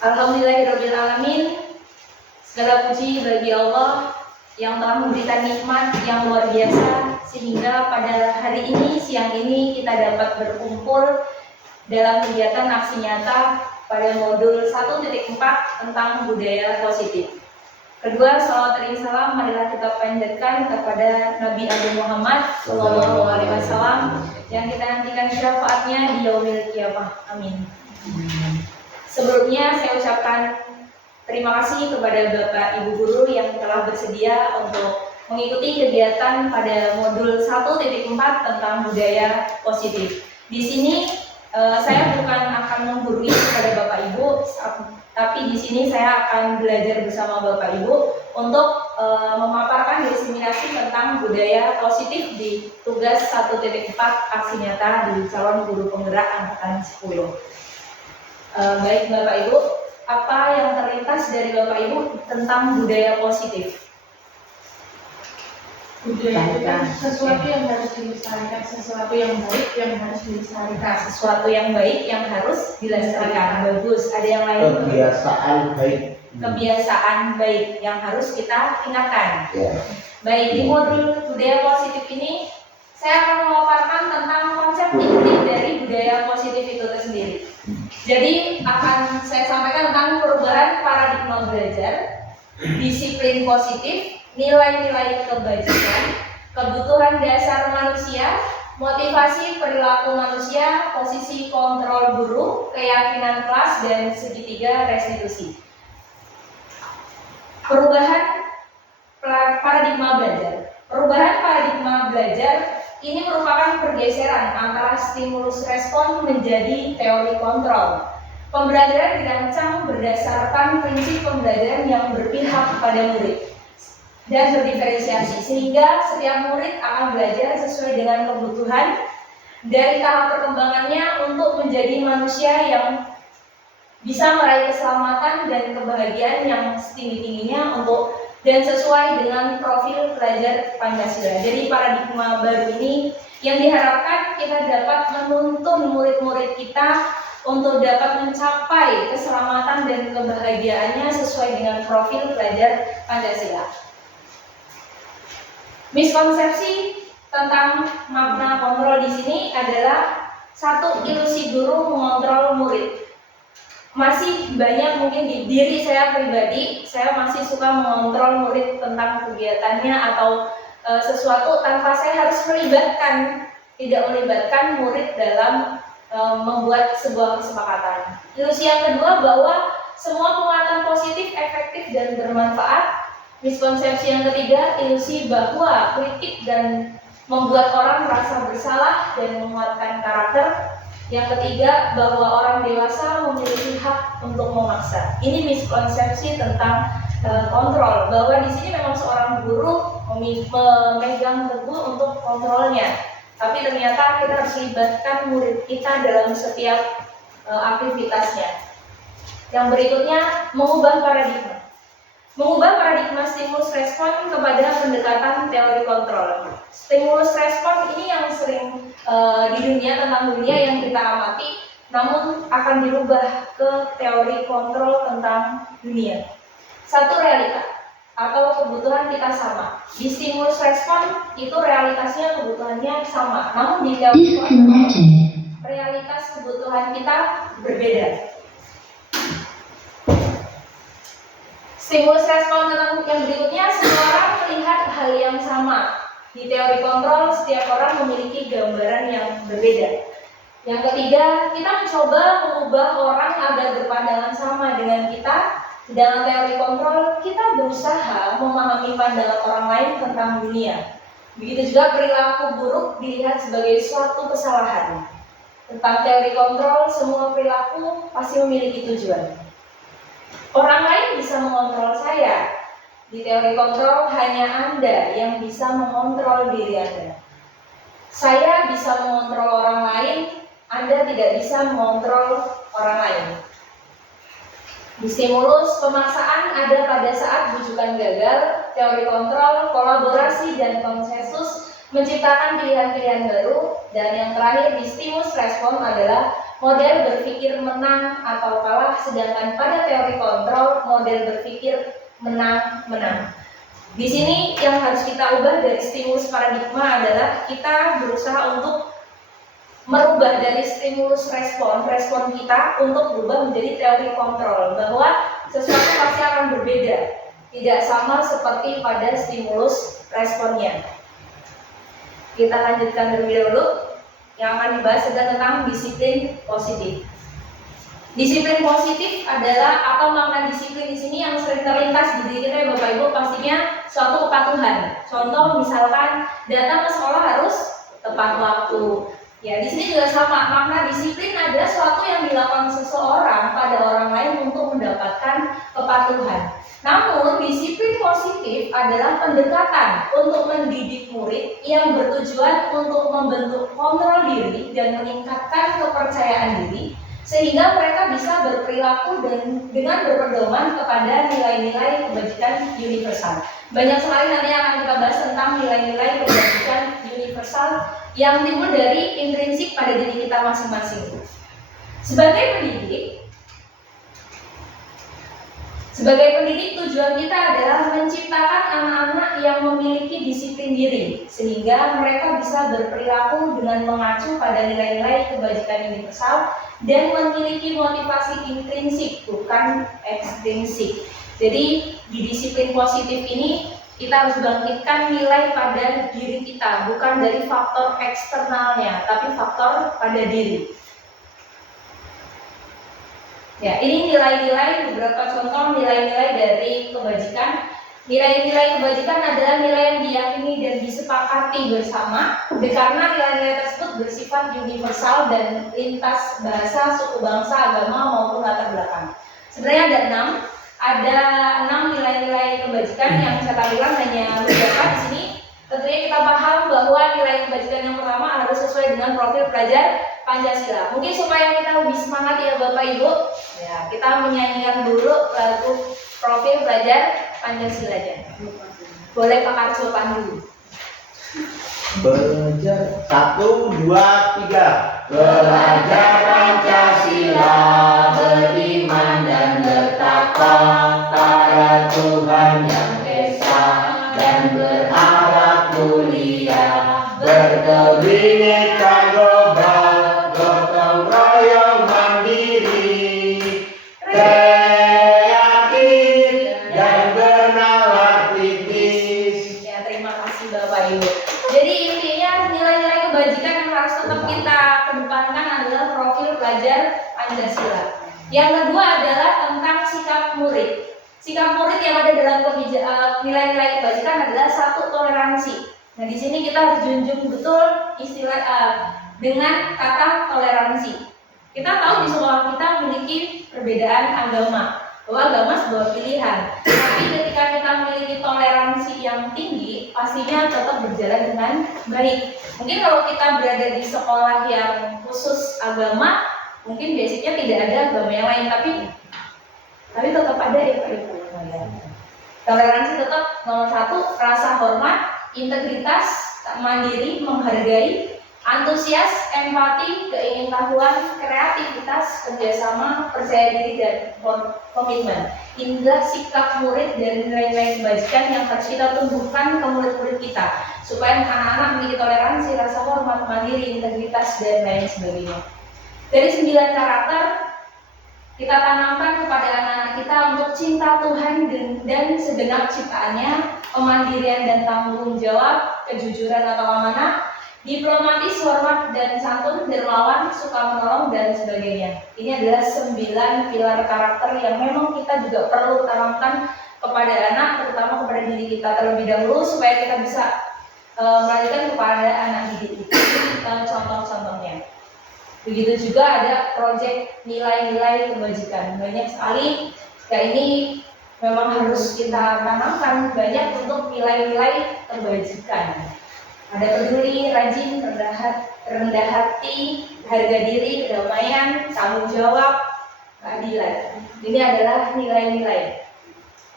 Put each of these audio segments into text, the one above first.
Alhamdulillahirabbil alamin. Segala puji bagi Allah yang telah memberikan nikmat yang luar biasa sehingga pada hari ini, siang ini kita dapat berkumpul dalam kegiatan aksi nyata pada modul 1.4 tentang budaya positif. Kedua, salawat dan salam marilah kita panjatkan kepada Nabi Muhammad SAW yang kita nantikan syafaatnya di yaumil qiyamah. Amin. Sebelumnya saya ucapkan terima kasih kepada Bapak Ibu Guru yang telah bersedia untuk mengikuti kegiatan pada modul 1.4 tentang budaya positif. Di sini saya bukan akan menggurui kepada Bapak Ibu, tapi di sini saya akan belajar bersama Bapak Ibu untuk memaparkan diseminasi tentang budaya positif di tugas 1.4 aksi nyata di calon guru penggerak angkatan 10. Baik Bapak Ibu, apa yang terlintas dari Bapak Ibu tentang budaya positif? Budaya itu kan sesuatu yang harus dilestarikan, sesuatu yang baik yang harus dilestarikan. Sesuatu yang baik yang harus dilestarikan. Bagus. Ada yang lain? Kebiasaan baik. Kebiasaan baik yang harus kita ingatkan. Ya. Baik, di modul budaya positif ini saya akan memaparkan tentang konsep inti dari budaya positif itu sendiri. Jadi akan saya sampaikan tentang perubahan paradigma belajar, disiplin positif, nilai-nilai kebajikan, kebutuhan dasar manusia, motivasi perilaku manusia, posisi kontrol guru, keyakinan kelas, dan segitiga restitusi. Perubahan paradigma belajar. Perubahan paradigma belajar ini merupakan pergeseran antara stimulus respon menjadi teori kontrol. Pembelajaran dirancang berdasarkan prinsip pembelajaran yang berpihak kepada murid dan berdiferensiasi, sehingga setiap murid akan belajar sesuai dengan kebutuhan dari tahap perkembangannya untuk menjadi manusia yang bisa meraih keselamatan dan kebahagiaan yang setinggi-tingginya dan sesuai dengan profil pelajar Pancasila. Jadi paradigma baru ini yang diharapkan kita dapat menuntun murid-murid kita untuk dapat mencapai keselamatan dan kebahagiaannya sesuai dengan profil pelajar Pancasila. Miskonsepsi tentang makna kontrol di sini adalah satu, ilusi guru mengontrol murid. Masih banyak mungkin di diri saya pribadi, saya masih suka mengontrol murid tentang kegiatannya atau sesuatu tanpa saya harus tidak melibatkan murid dalam membuat sebuah kesepakatan. Ilusi yang kedua bahwa semua penguatan positif, efektif, dan bermanfaat. Miskonsepsi yang ketiga, ilusi bahwa kritik dan membuat orang merasa bersalah dan menguatkan karakter. Yang ketiga, bahwa orang dewasa memiliki hak untuk memaksa. Ini miskonsepsi tentang kontrol, bahwa di sini memang seorang guru memegang teguh untuk kontrolnya. Tapi ternyata kita harus libatkan murid kita dalam setiap aktivitasnya. Yang berikutnya, mengubah paradigma. Mengubah paradigma stimulus respon kepada pendekatan teori kontrol. Stimulus respon ini yang sering di dunia, tentang dunia yang kita amati, namun akan dirubah ke teori kontrol tentang dunia. Satu, realita atau kebutuhan kita sama. Di stimulus respon itu realitasnya, kebutuhannya sama, namun di teori kontrol realitas kebutuhan kita berbeda. Stimulus respon tentang yang berikutnya, semua orang melihat hal yang sama. Di teori kontrol, setiap orang memiliki gambaran yang berbeda. Yang ketiga, kita mencoba mengubah orang agar berpandangan sama dengan kita. Dalam teori kontrol, kita berusaha memahami pandangan orang lain tentang dunia. Begitu juga perilaku buruk dilihat sebagai suatu kesalahan. Tentang teori kontrol, semua perilaku pasti memiliki tujuan. Orang lain bisa mengontrol saya. Di teori kontrol hanya Anda yang bisa mengontrol diri Anda. Saya bisa mengontrol orang lain, Anda tidak bisa mengontrol orang lain. Di stimulus, pemaksaan ada pada saat bujukan gagal. Teori kontrol, kolaborasi dan konsensus menciptakan pilihan-pilihan baru. Dan yang terakhir di stimulus respon adalah model berpikir menang atau kalah, sedangkan pada teori kontrol model berpikir menang-menang. Di sini yang harus kita ubah dari stimulus paradigma adalah kita berusaha untuk merubah dari stimulus respon kita untuk berubah menjadi teori kontrol, bahwa sesuatu pasti akan berbeda, tidak sama seperti pada stimulus responnya. Kita lanjutkan terlebih dahulu. Yang akan dibahas adalah tentang disiplin positif. Disiplin positif adalah apa makna disiplin di sini yang sering terlintas di diri kita ya Bapak Ibu, pastinya suatu kepatuhan. Contoh misalkan datang ke sekolah harus tepat waktu. Ya, di sini juga sama, makna disiplin adalah suatu yang dilakukan seseorang pada orang lain untuk mendapatkan kepatuhan. Namun, disiplin positif adalah pendekatan untuk mendidik murid yang bertujuan untuk membentuk kontrol diri dan meningkatkan kepercayaan diri, sehingga mereka bisa berperilaku dengan berpedoman kepada nilai-nilai kebajikan universal. Banyak sekali nanti akan kita bahas tentang nilai-nilai kebajikan universal yang timbul dari intrinsik pada diri kita masing-masing. Sebagai pendidik, tujuan kita adalah menciptakan anak-anak yang memiliki disiplin diri, sehingga mereka bisa berperilaku dengan mengacu pada nilai-nilai kebajikan universal dan memiliki motivasi intrinsik, bukan ekstrinsik. Jadi, di disiplin positif ini, kita harus bangkitkan nilai pada diri kita, bukan dari faktor eksternalnya, tapi faktor pada diri. Ya, ini nilai-nilai, beberapa contoh nilai-nilai dari kebajikan. Nilai-nilai kebajikan adalah nilai yang diyakini dan disepakati bersama, karena nilai-nilai tersebut bersifat universal dan lintas bahasa, suku bangsa, agama maupun latar belakang. Sebenarnya ada enam nilai-nilai kebajikan yang saya tampilkan hanya beberapa di sini. Tentunya kita paham bahwa nilai kebajikan yang pertama harus sesuai dengan profil pelajar Pancasila. Mungkin supaya kita lebih semangat ya Bapak Ibu, ya kita menyanyikan dulu lagu profil pelajar Pancasila aja. Boleh Pak Karso pandu. Belajar 1, 2, 3. Belajar Pancasila, beriman dan bertakwa pada Tuhan yang esa dan berakhlak mulia, berkebhinneka global, gotong royong mandiri, kreatif dan bernalar kritis. Ya, terima kasih Bapak Ibu. Jadi intinya nilai-nilai kebajikan yang harus tetap kita kedepankan adalah profil pelajar Pancasila. Yang kedua adalah tentang sikap murid. Sikap murid yang ada dalam nilai-nilai kebajikan adalah satu, toleransi. Nah, di sini kita harus junjung betul istilah dengan kata toleransi. Kita tahu di sekolah kita memiliki perbedaan agama, bahwa agama sebuah pilihan. Tapi ketika kita memiliki toleransi yang tinggi, pastinya tetap berjalan dengan baik. Mungkin kalau kita berada di sekolah yang khusus agama, mungkin basicnya tidak ada agama yang lain, tapi tetap ada ya Pak Ibu. Toleransi tetap nomor satu, rasa hormat, integritas, mandiri, menghargai, antusias, empati, keingintahuan, kreativitas, kerjasama, percaya diri, dan komitmen. Inilah sikap murid dan nilai-nilai kebajikan yang harus kita tumbuhkan ke murid-murid kita, supaya anak-anak memiliki toleransi, rasa hormat, mandiri, integritas, dan lain sebagainya. Dari 9 karakter, kita tanamkan kepada anak-anak kita untuk cinta Tuhan dan segenap ciptaannya, kemandirian dan tanggung jawab, kejujuran atau amanah, diplomatis, hormat dan santun, dermawan, suka menolong, dan sebagainya. Ini adalah 9 pilar karakter yang memang kita juga perlu tanamkan kepada anak, terutama kepada diri kita terlebih dahulu, supaya kita bisa melanjutkan kepada anak didik kita. Contoh-contohnya. Begitu juga ada proyek nilai-nilai kebajikan. Banyak sekali. ini memang harus kita tanamkan banyak untuk nilai-nilai kebajikan. Ada peduli, rajin, rendah hati, harga diri, kedamaian, tanggung jawab, keadilan. Ini adalah nilai-nilai.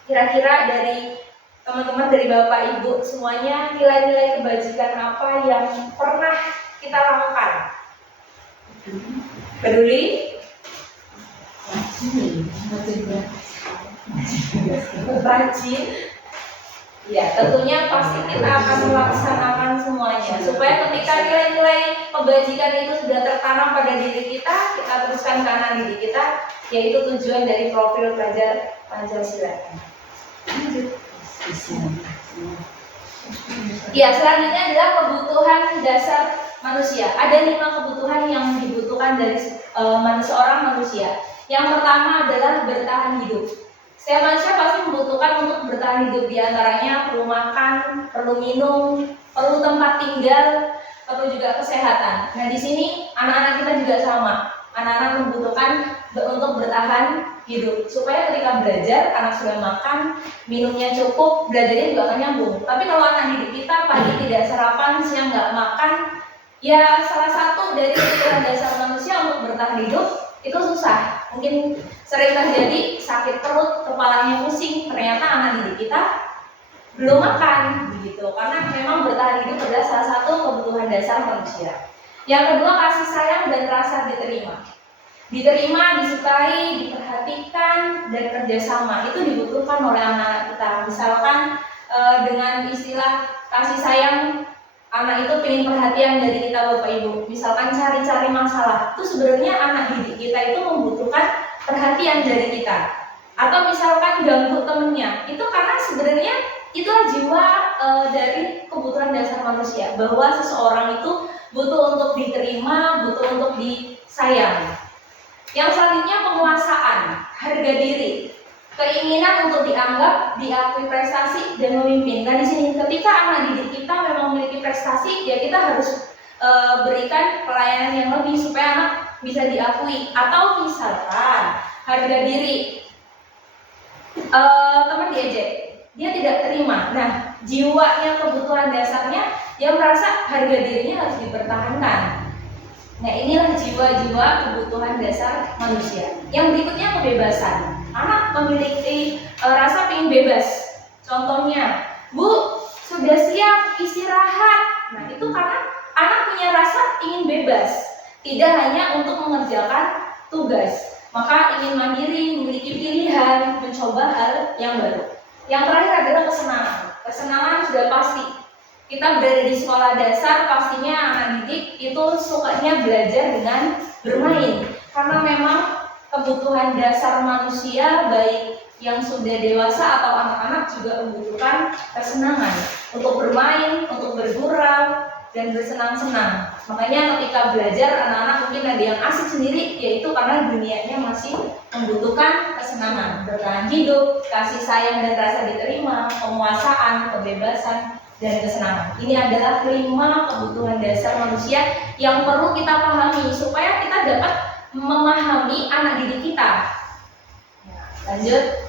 Kira-kira dari teman-teman, dari Bapak Ibu semuanya, nilai-nilai kebajikan apa yang pernah kita lakukan? Peduli? Rajin? Ya, tentunya pasti kita akan melaksanakan semuanya supaya ketika nilai-nilai kebajikan itu sudah tertanam pada diri kita teruskan ke anak didik kita, yaitu tujuan dari profil pelajar Pancasila. Ya, selanjutnya adalah kebutuhan dasar manusia. Ada 5 kebutuhan yang dibutuhkan dari seorang manusia. Yang pertama adalah bertahan hidup. Setiap manusia pasti membutuhkan untuk bertahan hidup, diantaranya perlu makan, perlu minum, perlu tempat tinggal, perlu juga kesehatan. Nah, di sini anak-anak kita juga sama. Anak-anak membutuhkan untuk bertahan hidup supaya ketika belajar anak sudah makan, minumnya cukup, belajarnya juga akan nyambung. Tapi kalau anak didik kita pagi tidak sarapan, siang nggak makan, ya salah satu dari kebutuhan dasar manusia untuk bertahan hidup itu susah. Mungkin sering terjadi sakit perut, kepalanya pusing, ternyata anak didik kita belum makan begitu, karena memang bertahan hidup adalah salah satu kebutuhan dasar manusia. Yang kedua, kasih sayang dan rasa diterima. Diterima, disukai, diperhatikan, dan kerjasama itu dibutuhkan oleh anak-anak kita. Misalkan dengan istilah kasih sayang, anak itu ingin perhatian dari kita Bapak Ibu. Misalkan cari-cari masalah, itu sebenarnya anak didik kita itu membutuhkan perhatian dari kita. Atau misalkan ganggu temennya, itu karena sebenarnya itulah jiwa dari kebutuhan dasar manusia, bahwa seseorang itu butuh untuk diterima, butuh untuk disayang. Yang selanjutnya penguasaan, harga diri, keinginan untuk dianggap, diakui prestasi dan memimpin. Nah, di sini ketika anak didik kita memang memiliki prestasi, ya kita harus berikan pelayanan yang lebih supaya anak bisa diakui. Atau misalkan harga diri, teman diejek, dia tidak terima. Nah, jiwanya, kebutuhan dasarnya, dia merasa harga dirinya harus dipertahankan. Nah, inilah jiwa-jiwa kebutuhan dasar manusia. Yang berikutnya kebebasan. Anak memiliki rasa ingin bebas. Contohnya, Bu, sudah siap istirahat. Nah, itu karena anak punya rasa ingin bebas, tidak hanya untuk mengerjakan tugas. Maka ingin mandiri, memiliki pilihan, mencoba hal yang baru. Yang terakhir adalah kesenangan. Kesenangan sudah pasti. Kita berada di sekolah dasar, pastinya anak didik itu sukanya belajar dengan bermain. Karena memang kebutuhan dasar manusia, baik yang sudah dewasa atau anak-anak, juga membutuhkan kesenangan untuk bermain, untuk bergurau, dan bersenang-senang. Makanya ketika belajar, anak-anak mungkin ada yang asik sendiri, yaitu karena dunianya masih membutuhkan kesenangan, bertahan hidup, kasih sayang dan rasa diterima, penguasaan, kebebasan, dan kesenangan. Ini adalah 5 kebutuhan dasar manusia yang perlu kita pahami supaya kita dapat memahami anak didik kita. Nah, lanjut.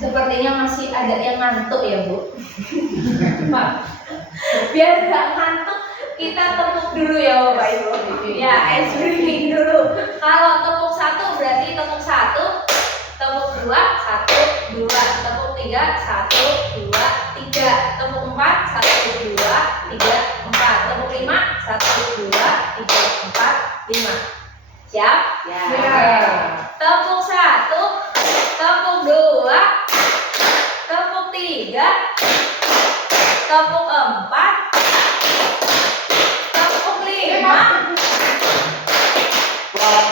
Sepertinya masih ada yang ngantuk ya, Bu. Pak, biar nggak ngantuk, kita tepuk dulu ya Bapak Ibu. Ya, ice breathing dulu. Kalau tepuk 1 berarti tepuk 1, tepuk 2, 1, 2, tepuk 3, 1, 2, 3, tepuk 4, 1, 2, 3, 4, tepuk 5, 1, 2, 3, 4, 5. Siap? Ya. Tepuk 1, tepuk 2, tepuk 3, tepuk 4, tepuk 5,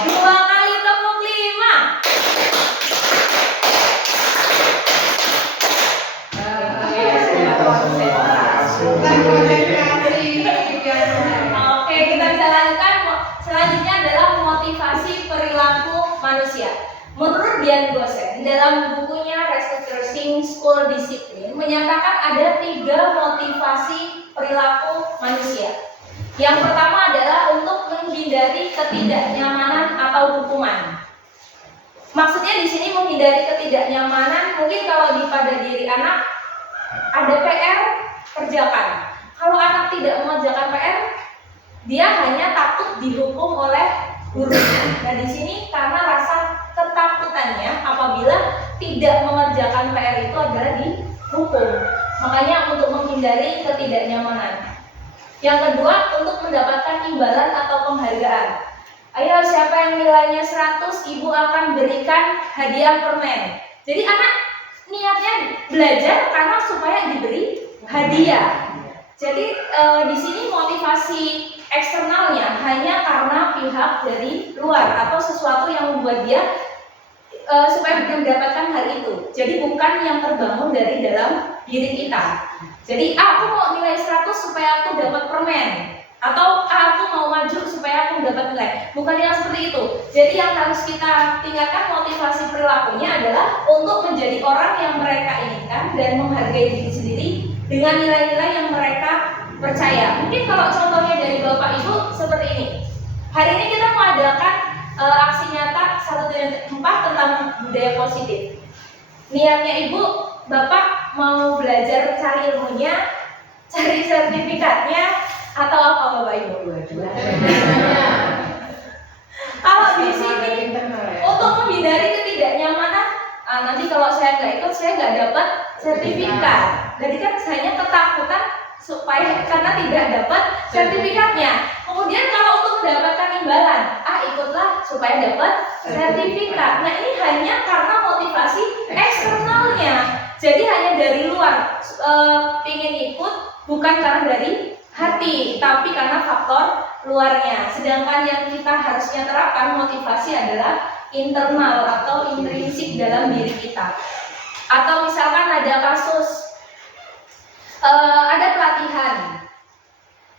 2 kali tepuk 5. Oke, kita bisa lanjutkan. Selanjutnya adalah motivasi perilaku manusia. Menurut Dian Gosen, dalam bukunya Restructuring School Discipline menyatakan ada 3 motivasi perilaku manusia. Yang pertama adalah untuk menghindari ketidaknyamanan atau hukuman. Maksudnya di sini menghindari ketidaknyamanan, mungkin kalau pada diri anak ada PR, kerjakan. Kalau anak tidak mengerjakan PR, dia hanya takut dihukum oleh gurunya. Nah, di sini karena rasa ketakutannya apabila tidak mengerjakan PR itu adalah dihukum. Makanya untuk menghindari ketidaknyamanan. Yang kedua, untuk mendapatkan imbalan atau penghargaan. Ayo, siapa yang nilainya 100, ibu akan berikan hadiah permen. Jadi anak niatnya belajar karena supaya diberi hadiah. Jadi di sini motivasi eksternalnya hanya karena pihak dari luar atau sesuatu yang membuat dia supaya mendapatkan hal itu. Jadi bukan yang terbangun dari dalam diri kita. Jadi aku mau nilai 100 supaya aku dapat permen, atau aku mau maju supaya aku dapat nilai. Bukan yang seperti itu. Jadi yang harus kita tingkatkan motivasi perilakunya adalah untuk menjadi orang yang mereka inginkan dan menghargai diri sendiri dengan nilai-nilai yang mereka percaya. Mungkin kalau contohnya dari Bapak Ibu seperti ini. Hari ini kita mengadakan aksi nyata 1.4 tentang budaya positif. Niatnya Ibu, Bapak mau belajar cari ilmunya, cari sertifikatnya, atau apa Bapak Ibu? Kalau di sini untuk menghindari ketidaknyamanan, nanti kalau saya nggak ikut, saya nggak dapat sertifikat. Jadi kan hanya ketakutan supaya karena tidak dapat sertifikatnya. Kemudian kalau untuk mendapatkan imbalan, ikutlah supaya dapat sertifikat. Nah ini hanya karena motivasi eksternalnya. Jadi hanya dari luar ingin ikut, bukan karena dari hati, tapi karena faktor luarnya. Sedangkan yang kita harusnya terapkan motivasi adalah internal atau intrinsik dalam diri kita. Atau misalkan ada kasus, ada pelatihan.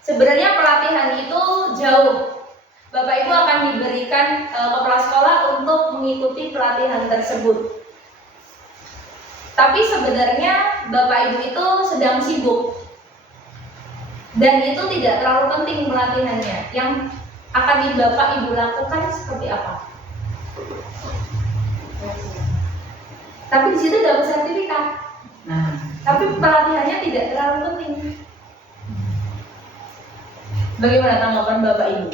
Sebenarnya pelatihan itu jauh. Bapak Ibu akan diberikan kepala sekolah untuk mengikuti pelatihan tersebut. Tapi sebenarnya Bapak Ibu itu sedang sibuk. Dan itu tidak terlalu penting pelatihannya. Yang akan Bapak Ibu lakukan seperti apa? Tapi di situ dapat sertifikat. Tapi pelatihannya tidak terlalu penting. Bagaimana tanggapan Bapak Ibu?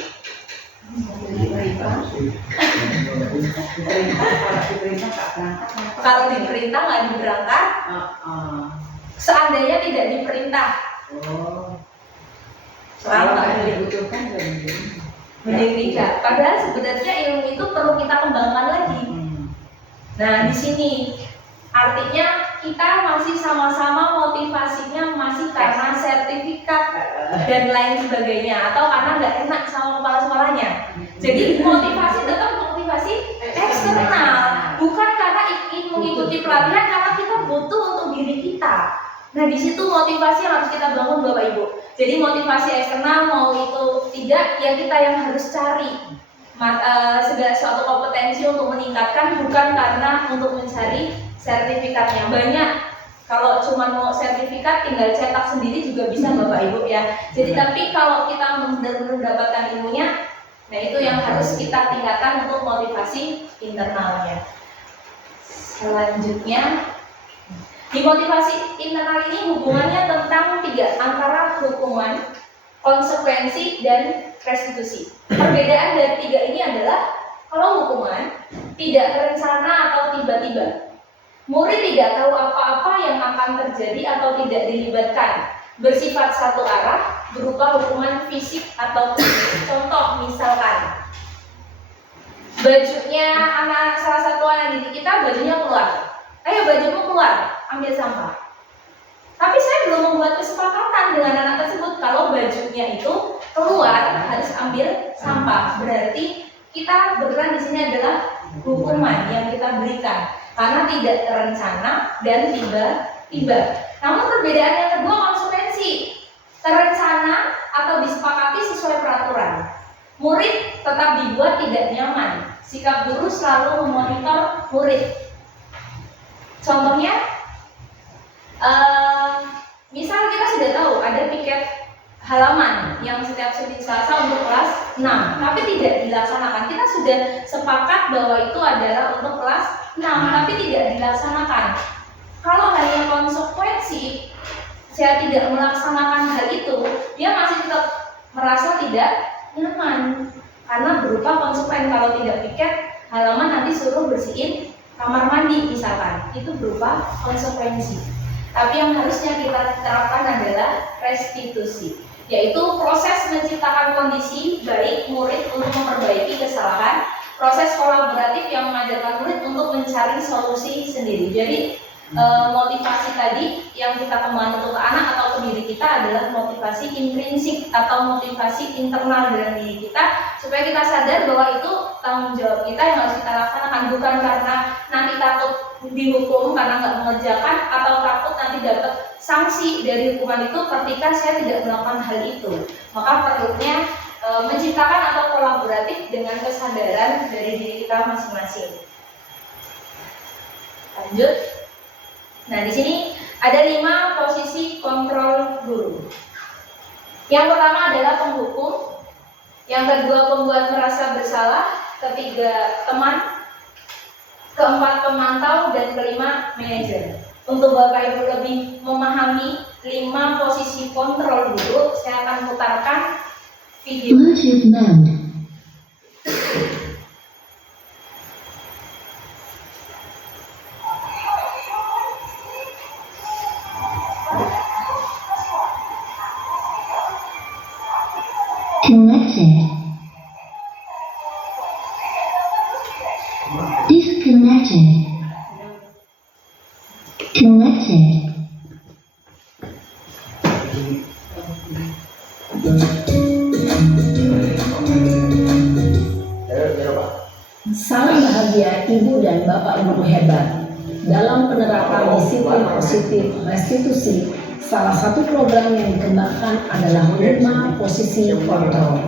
Kalau diperintah nggak diberangkat, seandainya tidak diperintah, dibutuhkan tidak. Padahal sebenarnya ilmu itu perlu kita kembangkan lagi. Nah di sini artinya kita masih sama-sama motivasinya masih karena sertifikat dan lain sebagainya, atau karena nggak enak sama kepala sekolahnya. Jadi motivasi tetap motivasi eksternal, bukan karena ingin mengikuti pelatihan, karena kita butuh untuk diri kita. Nah di situ motivasi yang harus kita bangun Bapak Ibu. Jadi motivasi eksternal mau itu tidak, ya kita yang harus cari segala suatu kompetensi untuk meningkatkan, bukan karena untuk mencari sertifikatnya. Banyak kalau cuma mau sertifikat tinggal cetak sendiri juga bisa Bapak Ibu ya. Jadi tapi kalau kita benar-benar mendapatkan ilmunya, nah itu yang harus kita tingkatkan untuk motivasi internalnya. Selanjutnya, di motivasi internal ini hubungannya tentang 3, antara hukuman, konsekuensi, dan restitusi. Perbedaan dari 3 ini adalah kalau hukuman tidak terencana atau tiba-tiba. Murid tidak tahu apa-apa yang akan terjadi atau tidak dilibatkan. Bersifat satu arah, berupa hukuman fisik atau contoh misalkan bajunya salah satu anak didik kita bajunya keluar. Ayo bajumu keluar, ambil sampah. Tapi saya belum membuat kesepakatan dengan anak tersebut kalau bajunya itu keluar harus ambil sampah. Berarti kita berperan di sini adalah hukuman yang kita berikan karena tidak terencana dan tiba-tiba. Namun perbedaan yang kedua konsekuensi. Terencana atau disepakati sesuai peraturan. Murid tetap dibuat tidak nyaman. Sikap guru selalu memonitor murid. Contohnya, misal kita sudah tahu ada piket halaman yang setiap Senin Selasa untuk kelas 6, tapi tidak dilaksanakan. Kita sudah sepakat bahwa itu adalah untuk kelas 6, tapi tidak dilaksanakan. Kalau hanya konsekuensi, saya tidak melaksanakan hal itu, dia masih tetap merasa tidak nyaman karena berupa konsekuen. Kalau tidak piket halaman nanti suruh bersihin kamar mandi misalkan, itu berupa konsekuensi. Tapi yang harusnya kita terapkan adalah restitusi. yaitu proses menciptakan kondisi baik murid untuk memperbaiki kesalahan, proses kolaboratif yang mengajarkan murid untuk mencari solusi sendiri. Jadi motivasi tadi yang kita kembangkan untuk anak atau ke diri kita adalah motivasi intrinsik atau motivasi internal dalam diri kita, supaya kita sadar bahwa itu tanggung jawab kita yang harus kita laksanakan, bukan karena nanti takut dihukum karena nggak mengerjakan atau takut nanti dapat sanksi dari hukuman itu ketika saya tidak melakukan hal itu. Maka perlunya menciptakan atau kolaboratif dengan kesadaran dari diri kita masing-masing. Lanjut. Nah, di sini ada 5 posisi kontrol guru. Yang pertama adalah penghukum, yang kedua pembuat merasa bersalah, ketiga teman, keempat pemantau, dan kelima manajer. Untuk Bapak Ibu lebih memahami 5 posisi kontrol guru, saya akan putarkan video. Bluetooth mode. Connected. Disconnected. Connected. Salam bahagia Ibu dan Bapak Guru hebat. Dalam penerapan disiplin positif restitusi, salah satu program yang dikembangkan adalah 5 posisi kontrol.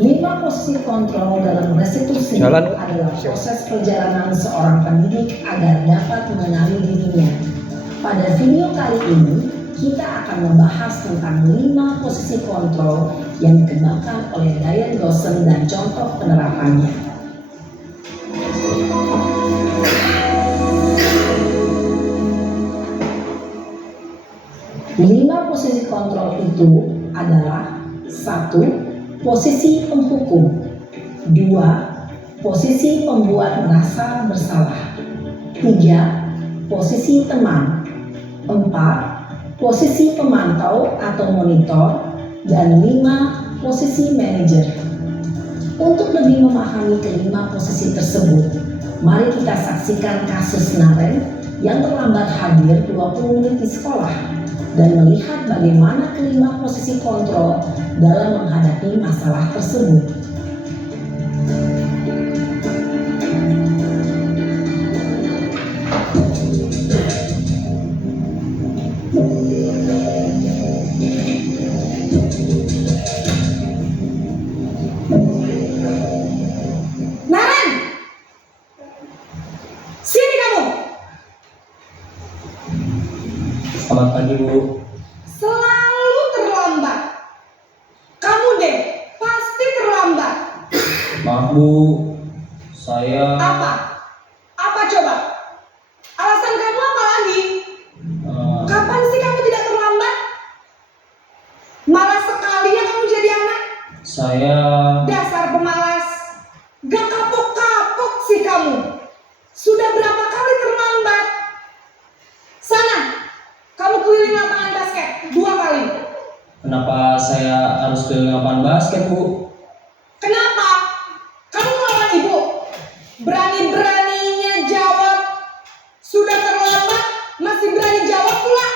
5 posisi kontrol dalam restitusi adalah proses perjalanan seorang pendidik agar dapat mengenali dirinya. Pada video kali ini, kita akan membahas tentang 5 posisi kontrol yang dikembangkan oleh Diane Dawson dan contoh penerapannya. 5 posisi kontrol itu adalah 1. Posisi penghukum, 2. Posisi pembuat merasa bersalah, 3. Posisi teman, 4. Posisi pemantau atau monitor, dan 5. Posisi manajer. Untuk lebih memahami kelima posisi tersebut, mari kita saksikan kasus Naren yang terlambat hadir 20 menit di sekolah dan melihat bagaimana kelima posisi kontrol dalam menghadapi masalah tersebut. Naren, sini kamu. Selamat pagi, Bu. Selalu terlambat. Kamu deh, pasti terlambat. Maaf, Bu. Saya Apa? Apa coba? Alasan kamu apa lagi? Kapan sih kamu tidak terlambat? Malas sekali ya kamu jadi anak. saya Dasar pemalas. Gak kapok-kapok sih kamu. Sudah berapa kali terlambat? Sana, kamu keliling lapangan basket 2 kali. kenapa saya harus keliling lapangan basket, Bu? Kenapa? Kamu melawan ibu? Berani-beraninya jawab. Sudah terlambat, masih berani jawab pula.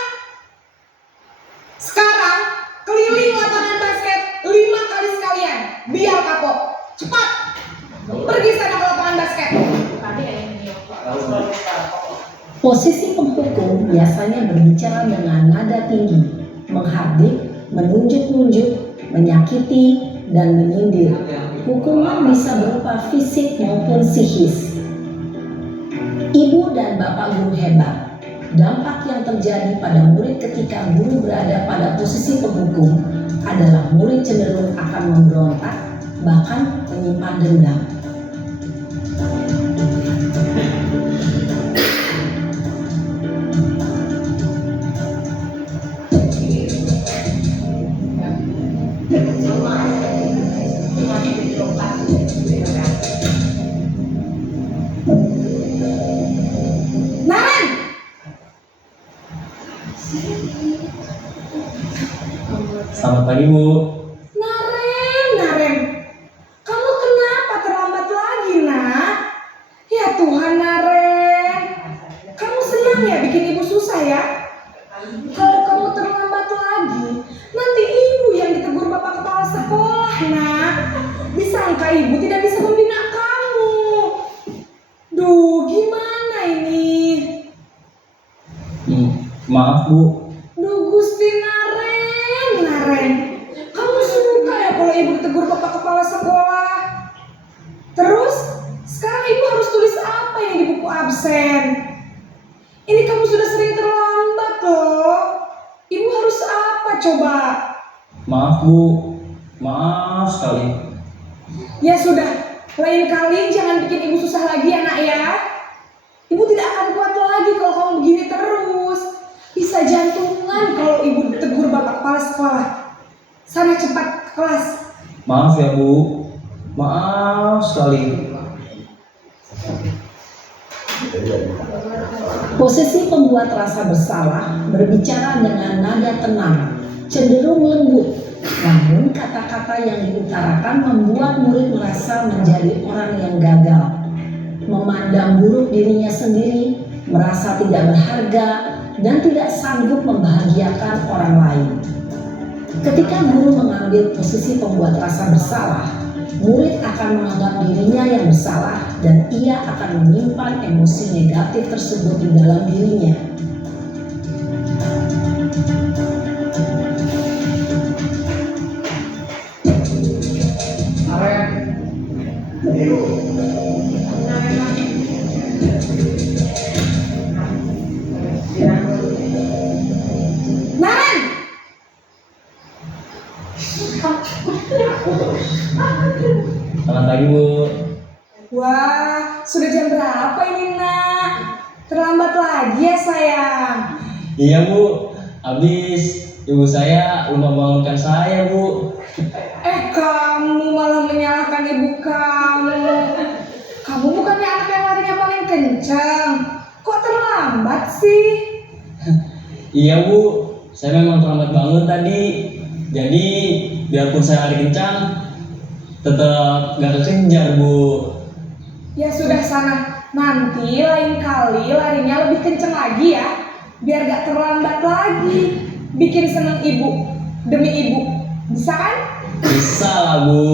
Sekarang, keliling lapangan basket 5 kali sekalian. Biar kapok. Cepat. Pergi sana ke lapangan basket. Posisi penghukum biasanya berbicara dengan nada tinggi, menghardik, menunjuk-nunjuk, menyakiti, dan menyindir. Hukuman bisa berupa fisik maupun psikis. Ibu dan Bapak Guru hebat, dampak yang terjadi pada murid ketika guru berada pada posisi penghukum adalah murid cenderung akan memberontak, bahkan menyimpan dendam. Naren! Selamat pagi, Bu. Naren, kamu kenapa terlambat lagi, nak? Ya Tuhan, Naren, kamu senang ya bikin ibu susah ya? Kalau kamu terlambat lagi, nanti ibu yang ditegur bapak kepala sekolah, nak. Disangka ibu tidak bisa membina kamu. Duh, gimana ini? Maaf, Bu. Duh, Gusti Naren, kamu suka ya kalau ibu ditegur bapak kepala sekolah? Terus, sekarang ibu harus tulis apa ini di buku absen? Ini kamu sudah sering terlambat loh. Ibu harus apa coba? Maaf, Bu. Maaf sekali. Ya sudah, lain kali jangan bikin ibu susah lagi ya, nak ya. Ibu tidak akan kuat lagi kalau kamu begini terus. Bisa jantungan kalau ibu ditegur bapak kepala sekolah. Sana cepat ke kelas. Maaf ya, Bu. Maaf sekali. Posisi pembuat rasa bersalah berbicara dengan nada tenang, cenderung lembut. Namun kata-kata yang diutarakan membuat murid merasa menjadi orang yang gagal, memandang buruk dirinya sendiri, merasa tidak berharga, dan tidak sanggup membahagiakan orang lain. Ketika guru mengambil posisi pembuat rasa bersalah, murid akan menganggap dirinya yang bersalah dan ia akan menyimpan emosi negatif tersebut di dalam dirinya. Naren, Selamat pagi, Bu. wah, sudah jam berapa ini, nak? Terlambat lagi ya, sayang. Iya, Bu. Habis ibu saya lupa bangunkan saya, Bu. Kamu malah menyalahkan ibu kamu. Kamu bukannya anak yang larinya paling kencang. Kok terlambat sih? Iya, Bu. Saya memang terlambat bangun tadi. Jadi, biarpun saya lari kencang, tetap gak kekejar, Bu. Ya sudah sana. Nanti lain kali larinya lebih kencang lagi ya. Biar gak terlambat lagi. Bikin seneng ibu. Demi ibu. Bisa kan? Bisa lah, Bu.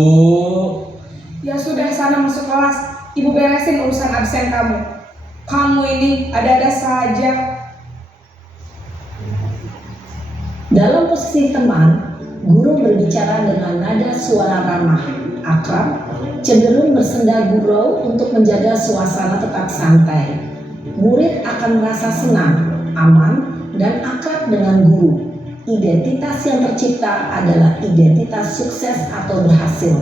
Ya sudah sana masuk kelas. Ibu beresin urusan absen kamu. Kamu ini ada-ada saja. Dalam posisi teman, guru berbicara dengan nada suara ramah, akrab, cenderung bersenda gurau untuk menjaga suasana tetap santai. Murid akan merasa senang, aman, dan akrab dengan guru. Identitas yang tercipta adalah identitas sukses atau berhasil.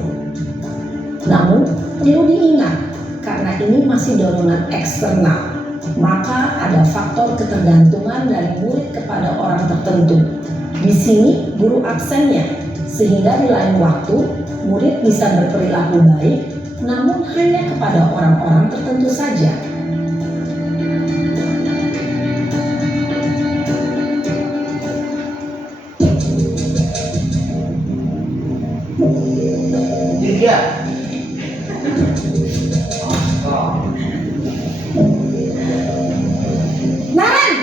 Namun, perlu diingat, karena ini masih dorongan eksternal, maka ada faktor ketergantungan dari murid kepada orang tertentu. Di sini guru absennya, sehingga di lain waktu murid bisa berperilaku baik, namun hanya kepada orang-orang tertentu saja. Tiga. Naren!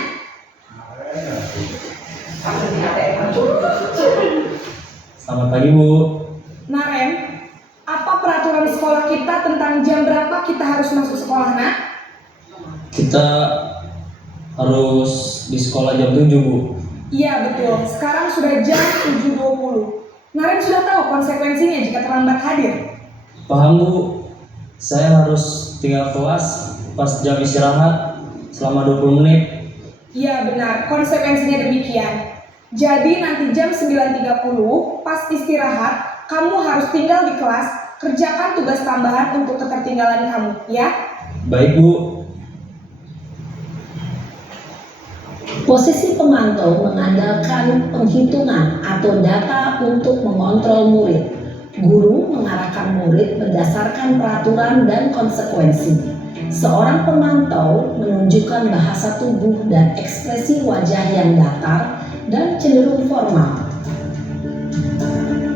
Selamat pagi, Bu. Naren, apa peraturan sekolah kita tentang jam berapa kita harus masuk sekolah, nak? Kita harus di sekolah jam 7, Bu. Iya betul, sekarang sudah jam 7.20. Naren sudah tahu konsekuensinya jika terlambat hadir. Paham, Bu. Saya harus tinggal kelas pas jam istirahat selama 20 menit. Iya benar, konsekuensinya demikian. Jadi nanti jam 9.30 pas istirahat, kamu harus tinggal di kelas, kerjakan tugas tambahan untuk ketertinggalan kamu, ya? Baik, Bu. Posisi pemantau mengandalkan penghitungan atau data untuk mengontrol murid. Guru mengarahkan murid berdasarkan peraturan dan konsekuensi. Seorang pemantau menunjukkan bahasa tubuh dan ekspresi wajah yang datar dan cenderung formal. Naren,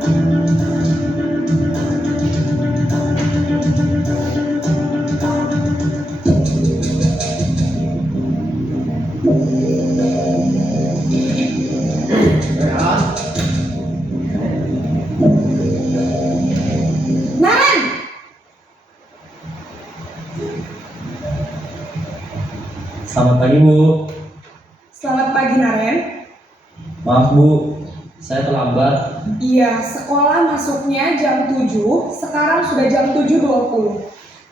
Selamat pagi Bu. selamat pagi Naren. Maaf Bu, saya terlambat. Iya, sekolah masuknya jam 7, sekarang sudah jam 7.20.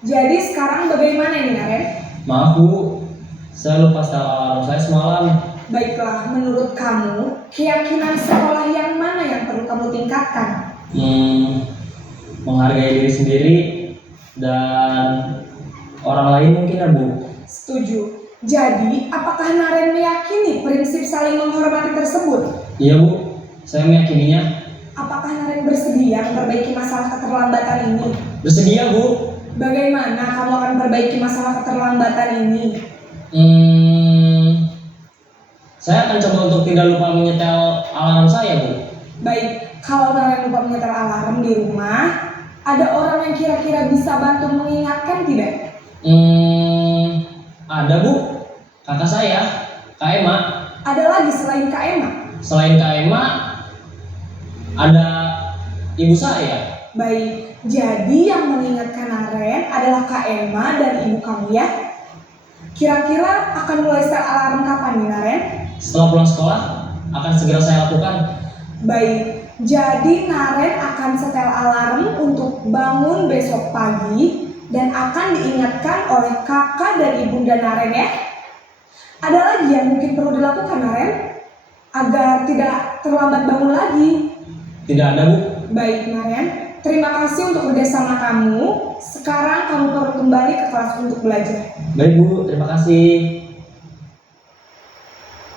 Jadi sekarang bagaimana ini Naren? Maaf Bu, saya lupa setel alarm saya semalam. Baiklah, menurut kamu, keyakinan sekolah yang mana yang perlu kamu tingkatkan? Menghargai diri sendiri dan orang lain mungkin ya Bu. Setuju. Jadi, apakah Naren meyakini prinsip saling menghormati tersebut? Iya Bu, saya meyakininya. Apakah Naren bersedia memperbaiki masalah keterlambatan ini? Bersedia Bu. Bagaimana kamu akan memperbaiki masalah keterlambatan ini? Saya akan coba untuk tidak lupa menyetel alarm saya Bu. Baik, kalau Naren lupa menyetel alarm di rumah, ada orang yang kira-kira bisa bantu mengingatkan tidak? Ada Bu, kakak saya, Kak Ema. Ada lagi selain Kak Emma? Selain Kak Ema, ada ibu saya. Baik, jadi yang mengingatkan Naren adalah Kak Emma dan ibu kamu ya? Kira-kira akan mulai setel alarm kapan nih Naren? Setelah pulang sekolah, akan segera saya lakukan. Baik, jadi Naren akan setel alarm untuk bangun besok pagi dan akan diingatkan oleh kakak dan ibunda Naren ya. Ada lagi yang mungkin perlu dilakukan Naren agar tidak terlambat bangun lagi? Tidak ada Bu. Baik Naren, terima kasih untuk kerjasama kamu. Sekarang kamu perlu kembali ke kelas untuk belajar. Baik Bu, terima kasih.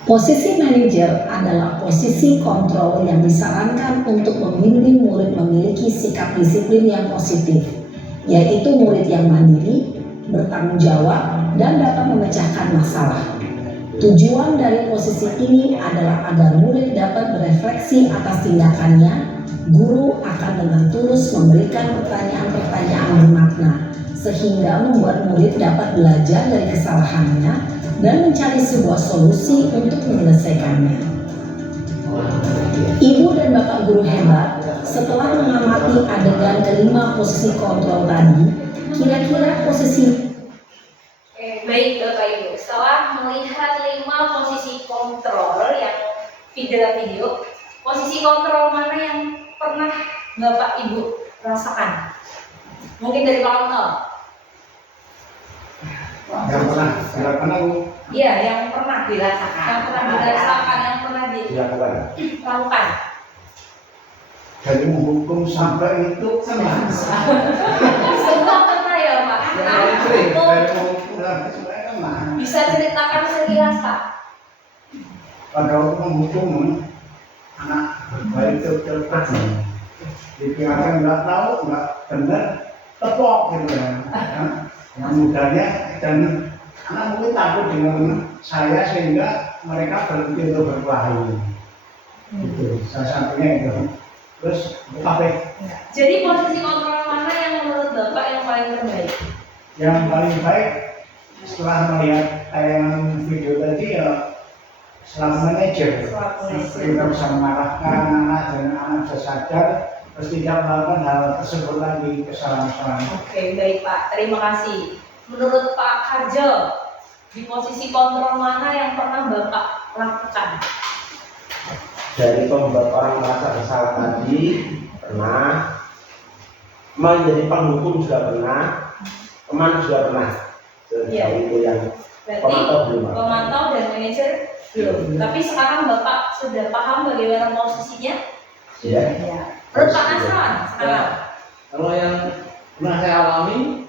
Posisi manajer adalah posisi kontrol yang disarankan untuk membimbing murid memiliki sikap disiplin yang positif, yaitu murid yang mandiri, bertanggung jawab, dan dapat memecahkan masalah. Tujuan dari posisi ini adalah agar murid dapat berefleksi atas tindakannya. Guru akan dengan tulus memberikan pertanyaan-pertanyaan bermakna, sehingga membuat murid dapat belajar dari kesalahannya dan mencari sebuah solusi untuk menyelesaikannya. Ibu dan Bapak guru hebat, setelah mengamati adegan kelima posisi kontrol tadi, kira-kira posisi Baik Bapak Ibu, setelah melihat 5 posisi kontrol yang dalam video, posisi kontrol mana yang pernah Bapak Ibu rasakan? Mungkin dari Pak Onto. Yang pernah Bu Iya, yang pernah dirasakan, yang pernah dilakukan. dilakukan. Dari menghukum sampai itu sama. Semua pernah ya Pak. Yang sering dari menghukum sampai sebenarnya sama. Bisa ceritakan sekilas Pak? Pada waktu menghukum anak berbaik itu terpaksa. Dikirakan nggak tahu, nggak benar, tepok gitu ya. Mudahnya dan anak mungkin takut dengan saya sehingga mereka berhenti untuk berkelahi. Gitu, salah satunya itu. Terus apa? Jadi posisi kontrol mana yang menurut Bapak yang paling terbaik? Yang paling baik setelah melihat tayangan video tadi ya selaku manajer. Kita bisa mengarahkan anak dan anak bisa sadar terus tidak melakukan hal tersebut lagi kesalahan-kesalahan. Oke, baik Pak. Terima kasih. Menurut Pak Karjo, di posisi kontrol mana yang pernah Bapak lakukan? Dari pembuat orang merasa bersalah tadi pernah, menjadi penghukum juga pernah, teman juga pernah. Sejauh itu yang Berarti pemantau belum. pemantau dan manajer belum. Tapi sekarang Bapak sudah paham bagaimana posisinya? Ya. Ya. Menurut Pak Nasran sekarang Kalau yang pernah saya alami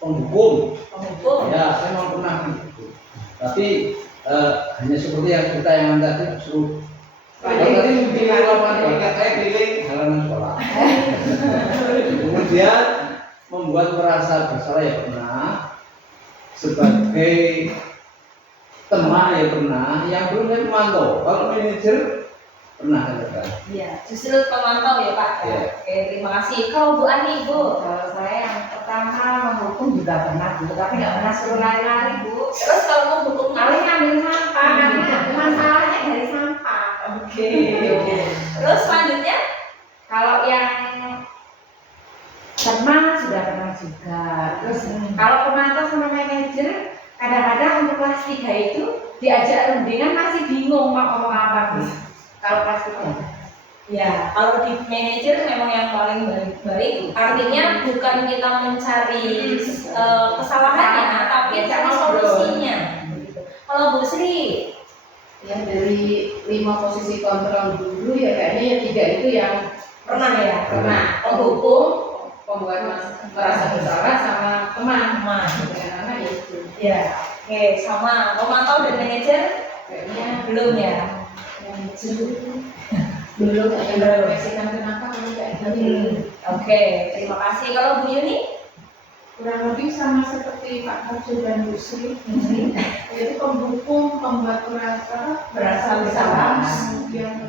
penghukum, penghukum. ya saya memang pernah penghukum. Tapi hanya seperti yang cerita yang tadi suruh. Kalau tadi pilih lapangan basket, saya pilih halaman sekolah. Kemudian membuat merasa bersalah ya pernah, sebagai teman ya pernah, yang belum saya pemantau. Kalau manajer Pernah kan? Iya, justru pemantau ya Pak. Iya. Oke, terima kasih. Kalau Bu Ani, Bu. Kalau saya yang pertama menghukum juga pernah Bu, tapi nggak pernah suruh lari-lari Bu. Terus kalau mau hukum Paling ngambil sampah, karena masalahnya dari sampah. Oke. Terus selanjutnya? Kalau yang pernah sudah pernah juga. Terus kalau pemantau sama manajer, kadang-kadang untuk kelas 3 itu diajak rundingan masih bingung mau ngomong apa Bu. Kalau kelas 3. Ya, kalau di manajer memang yang paling baik-baik. Artinya bukan kita mencari kesalahannya, tapi cari solusinya. Kalau Bu Sri, Ya dari 5 posisi kontrol dulu ya kayaknya yang 3 itu yang pernah ya? pernah Penghukum, pembuat merasa bersalah sama teman. Karena itu ya. Oke, sama pemantau dan manajer kayaknya belum ya? yang belum kayak merefleksikan kenapa kalau kayak gitu. Oke, terima kasih. Kalau Bu Yuni? Kurang lebih sama seperti Pak Harjo dan Bu Sri, yaitu penghukum, pembuat merasa bersalah, kemudian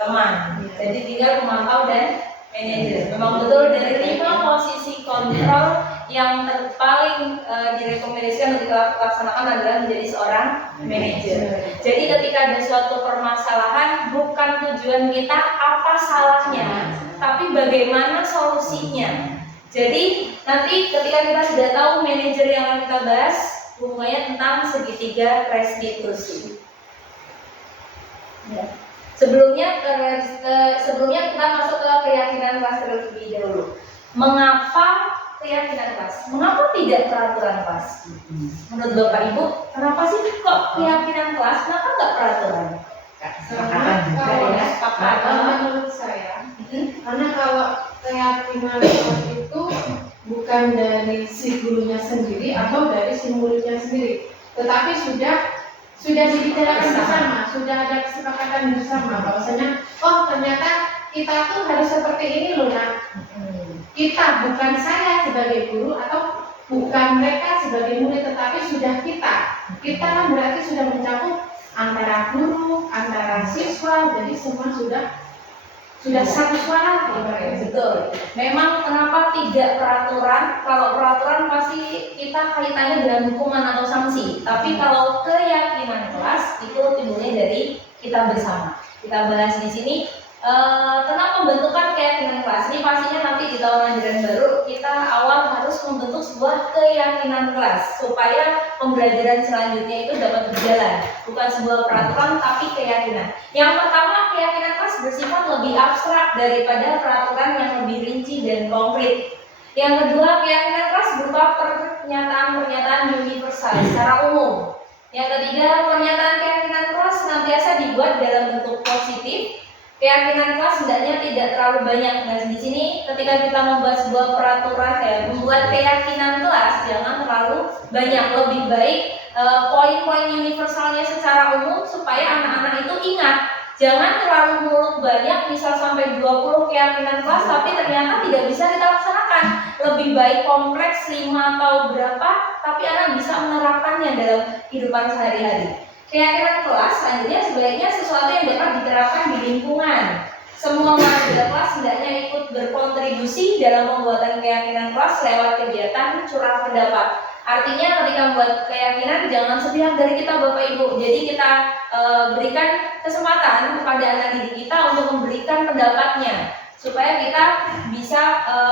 teman. Jadi tinggal pemantau dan manajer. Memang betul dari 5 posisi kontrol yang paling direkomendasikan untuk dilaksanakan adalah menjadi seorang manajer. Jadi ketika ada suatu permasalahan, bukan tujuan kita apa salahnya, tapi bagaimana solusinya. Jadi nanti ketika kita sudah tahu manajer yang akan kita bahas, hubungannya tentang segitiga restitusi. Ya. Sebelumnya kita masuk ke keyakinan kelas terlebih dahulu. Mengapa keyakinan kelas? Mengapa tidak peraturan kelas? Menurut Bapak Ibu, kenapa sih kok keyakinan kelas? Kenapa nggak peraturan? Menurut saya, karena kalau keyakinan kelas itu bukan dari si gurunya sendiri atau dari si muridnya sendiri, tetapi sudah dibicarakan bersama, sudah ada kesepakatan bersama bahwasanya oh ternyata kita tuh harus seperti ini loh nak. Kita, bukan saya sebagai guru atau bukan mereka sebagai murid, tetapi sudah kita kan berarti sudah mencakup antara guru, antara siswa, jadi semua sudah satu suara. Betul. Memang kenapa tidak peraturan? Kalau peraturan pasti kita kaitannya dengan hukuman atau sanksi. Tapi kalau keyakinan kelas itu timbulnya dari kita bersama. Kita bahas di sini tentang pembentukan keyakinan kelas. Ini pastinya nanti di tahun ajaran baru kita awal harus membentuk sebuah keyakinan kelas supaya pembelajaran selanjutnya itu dapat berjalan. Bukan sebuah peraturan tapi keyakinan. Yang pertama, keyakinan kelas bersifat lebih abstrak daripada peraturan yang lebih rinci dan konkret. Yang kedua, keyakinan kelas berupa pernyataan-pernyataan universal secara umum. Yang ketiga, pernyataan keyakinan kelas senantiasa dibuat dalam bentuk positif. Keyakinan kelas hendaknya tidak terlalu banyak. Nah, di sini ketika kita membuat sebuah peraturan membuat keyakinan kelas jangan terlalu banyak, lebih baik poin-poin universalnya secara umum supaya anak-anak itu ingat. Jangan terlalu muluk banyak, misal sampai 20 keyakinan kelas tapi ternyata tidak bisa kita laksanakan. Lebih baik kompleks 5 atau berapa tapi anak bisa menerapkannya dalam kehidupan sehari-hari. Keyakinan kelas selanjutnya sebaiknya sesuatu yang dapat diterapkan di lingkungan. Semua warga kelas hendaknya ikut berkontribusi dalam pembuatan keyakinan kelas lewat kegiatan curah pendapat. Artinya ketika membuat keyakinan jangan sepihak dari kita Bapak Ibu. Jadi kita berikan kesempatan kepada anak didik kita untuk memberikan pendapatnya supaya kita bisa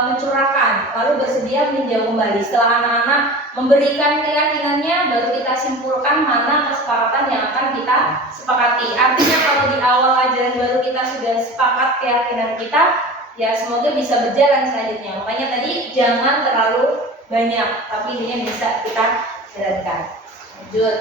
mencurahkan lalu bersedia meninjau kembali. Setelah anak-anak memberikan keyakinannya baru kita simpulkan mana kesepakatan yang akan kita sepakati. Artinya kalau di awal ajaran baru kita sudah sepakat keyakinan kita, ya semoga bisa berjalan selanjutnya. Makanya tadi jangan terlalu banyak, tapi intinya bisa kita jalankan. Lanjut.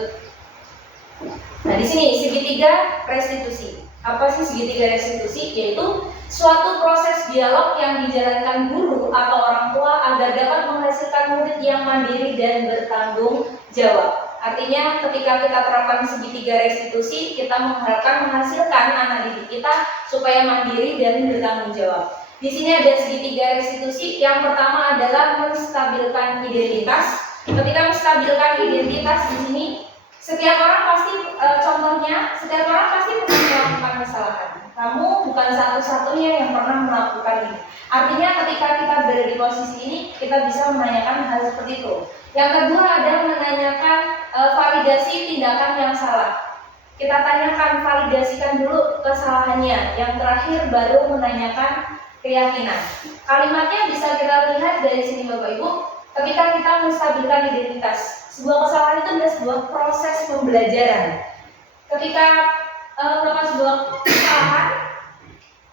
Nah di sini segitiga restitusi. Apa sih segitiga restitusi? Yaitu suatu proses dialog yang dijalankan guru atau orang tua agar dapat menghasilkan murid yang mandiri dan bertanggung jawab. Artinya ketika kita terapkan segitiga restitusi, kita mengharapkan menghasilkan anak didik kita supaya mandiri dan bertanggung jawab. Di sini ada segitiga restitusi. Yang pertama adalah menstabilkan identitas. Ketika menstabilkan identitas di sini, setiap orang pasti pernah melakukan kesalahan. Kamu satu-satunya yang pernah melakukan ini. Artinya ketika kita berada di posisi ini, kita bisa menanyakan hal seperti itu. Yang kedua adalah menanyakan validasi tindakan yang salah. Kita tanyakan, validasikan dulu kesalahannya. Yang terakhir baru menanyakan keyakinan. Kalimatnya bisa kita lihat dari sini Bapak Ibu. Ketika kita menstabilkan identitas, sebuah kesalahan itu adalah sebuah proses pembelajaran. Ketika melakukan sebuah kesalahan,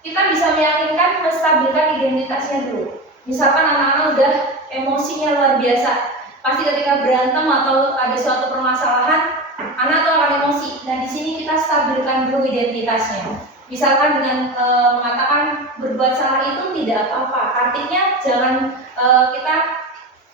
kita bisa meyakinkan menstabilkan identitasnya dulu. Misalkan anak-anak udah emosinya luar biasa, pasti ketika berantem atau ada suatu permasalahan, anak tuh akan emosi. Nah di sini kita stabilkan dulu identitasnya. Misalkan dengan mengatakan berbuat salah itu tidak apa-apa. Artinya jangan kita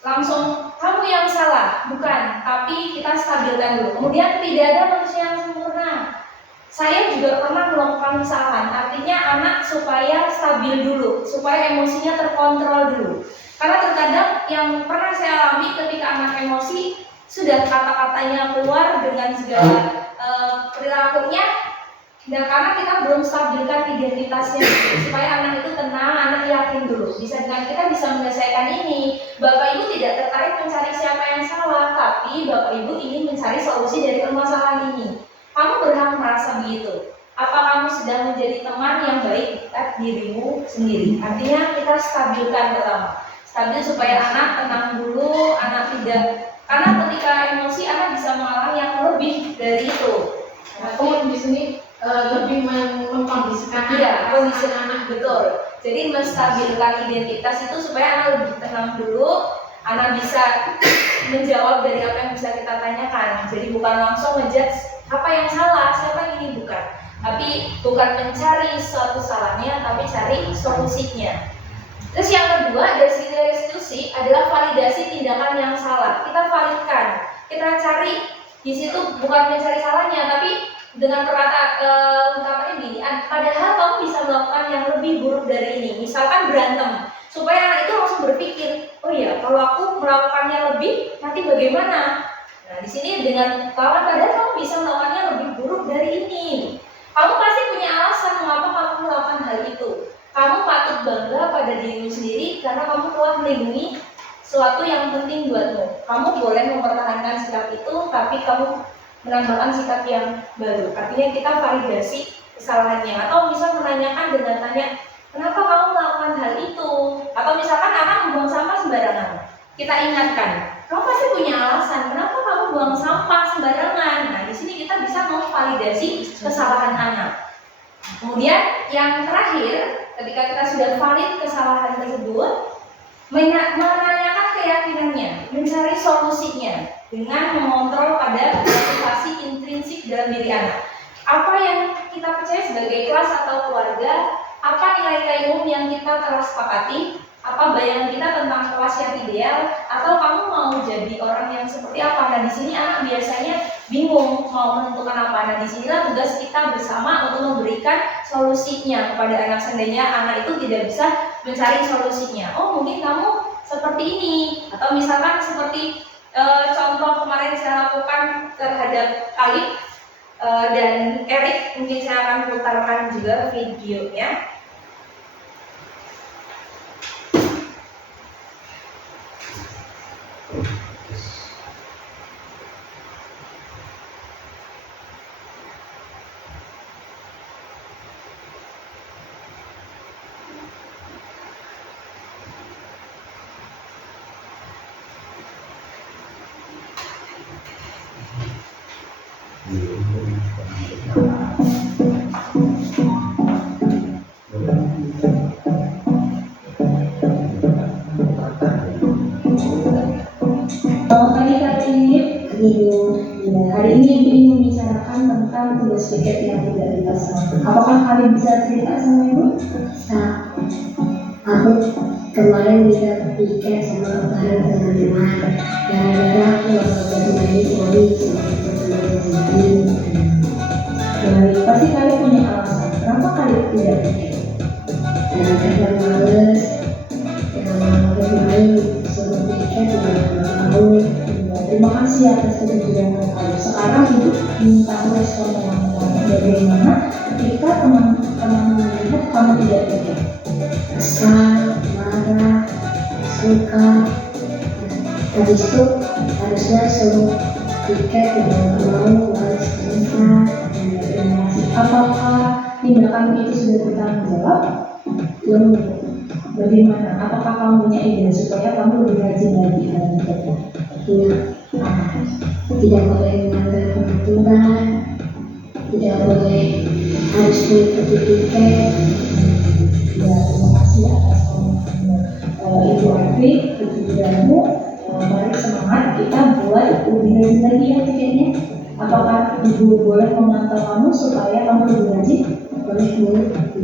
langsung kamu yang salah, bukan. Tapi kita stabilkan dulu. Kemudian tidak ada manusia yang sempurna. Saya juga pernah melakukan kesalahan. Artinya anak supaya stabil dulu, supaya emosinya terkontrol dulu. Karena terkadang yang pernah saya alami ketika anak emosi, sudah kata-katanya keluar dengan segala perilakunya, dan karena kita belum stabilkan identitasnya supaya anak itu tenang, anak yakin dulu. Bisa dengan kita bisa menyelesaikan ini. Bapak Ibu tidak tertarik mencari siapa yang salah, tapi Bapak Ibu ingin mencari solusi dari permasalahan ini. Kamu berhak merasa begitu. Apa kamu sedang menjadi teman yang baik dekat dirimu sendiri? Artinya kita stabilkan pertama. Stabil supaya anak tenang dulu, anak tidak. Karena ketika emosi anak bisa mengalami yang lebih dari itu. Kemudian di sini lebih mengkondisikan kondisi anak, betul. Jadi menstabilkan identitas itu supaya anak lebih tenang dulu, anak bisa menjawab dari apa yang bisa kita tanyakan. Jadi bukan langsung ngejudge apa yang salah, siapa yang ini, bukan. Tapi bukan mencari suatu salahnya, tapi cari solusinya. Terus yang kedua dari sisi restitusi adalah validasi tindakan yang salah. Kita validkan, kita cari di situ bukan mencari salahnya, tapi dengan ungkapannya gini, padahal kamu bisa melakukan yang lebih buruk dari ini. Misalkan berantem, supaya anak itu langsung berpikir, oh iya, kalau aku melakukannya lebih, nanti bagaimana? Nah, di sini dengan kawan, padahal kamu bisa melakukannya lebih buruk dari ini. Kamu pasti punya alasan mengapa kamu melakukan hal itu. Kamu patut bangga pada dirimu sendiri karena kamu telah melindungi sesuatu yang penting buatmu. Kamu boleh mempertahankan sikap itu, tapi kamu menambahkan sikap yang baru. Artinya kita validasi kesalahannya. Atau misal menanyakan dengan tanya, kenapa kamu melakukan hal itu? Atau misalkan anak membuang sampah sembarangan. Kita ingatkan, kamu pasti punya alasan kenapa kamu buang sampah sembarangan. Nah, di sini kita bisa memvalidasi kesalahan anak. Kemudian yang terakhir, ketika kita sudah valid kesalahan tersebut, menanyakan keyakinannya, mencari solusinya dengan mengontrol pada motivasi intrinsik dalam diri anak. Apa yang kita percaya sebagai kelas atau keluarga, apa nilai-nilai umum yang kita telah sepakati, apa bayangan kita tentang kelas yang ideal, atau kamu mau jadi orang yang seperti apa? Nah, di sini anak biasanya bingung mau menentukan apa. Nah, di sinilah tugas kita bersama untuk memberikan solusinya kepada anak. Seandainya anak itu tidak bisa mencari solusinya. Oh, mungkin kamu seperti ini, atau misalkan seperti contoh kemarin saya lakukan terhadap Alif dan Erik. Mungkin saya akan putarkan juga videonya. Hari ini Ibu ingin membicarakan tentang tugas piket yang tidak dilaksanakan. Apakah kalian bisa cerita sama Ibu? Nah, aku kemarin bisa piket sama bareng teman-teman. Gara-gara aku gak berani poli Baik, pasti kalian punya alasan. Kenapa kalian tidak piket? Gara-gara males, main suruh piket gak mau. Terima kasih atas kejujuran kalian. Sekarang Ibu minta respon teman-teman. bagaimana ketika teman-teman melihat kamu tidak pede, kesal, marah, suka, habis itu harusnya suruh tiket tidak mau balas jasa dan terima kasih. Apakah tindakan itu sudah bertanggung jawab? Belum. Bagaimana? Apakah kamu punya ide supaya kamu lebih rajin lagi dalam bekerja? Tidak boleh melanggar peraturan, tidak boleh harus mengikuti tiket. Ya, terima kasih atas komentarnya Ibu Arfi, Ibu. Mari semangat kita buat lebih rajin lagi ya tiketnya. Apakah Ibu boleh memantau kamu supaya kamu lebih rajin? Boleh Bu.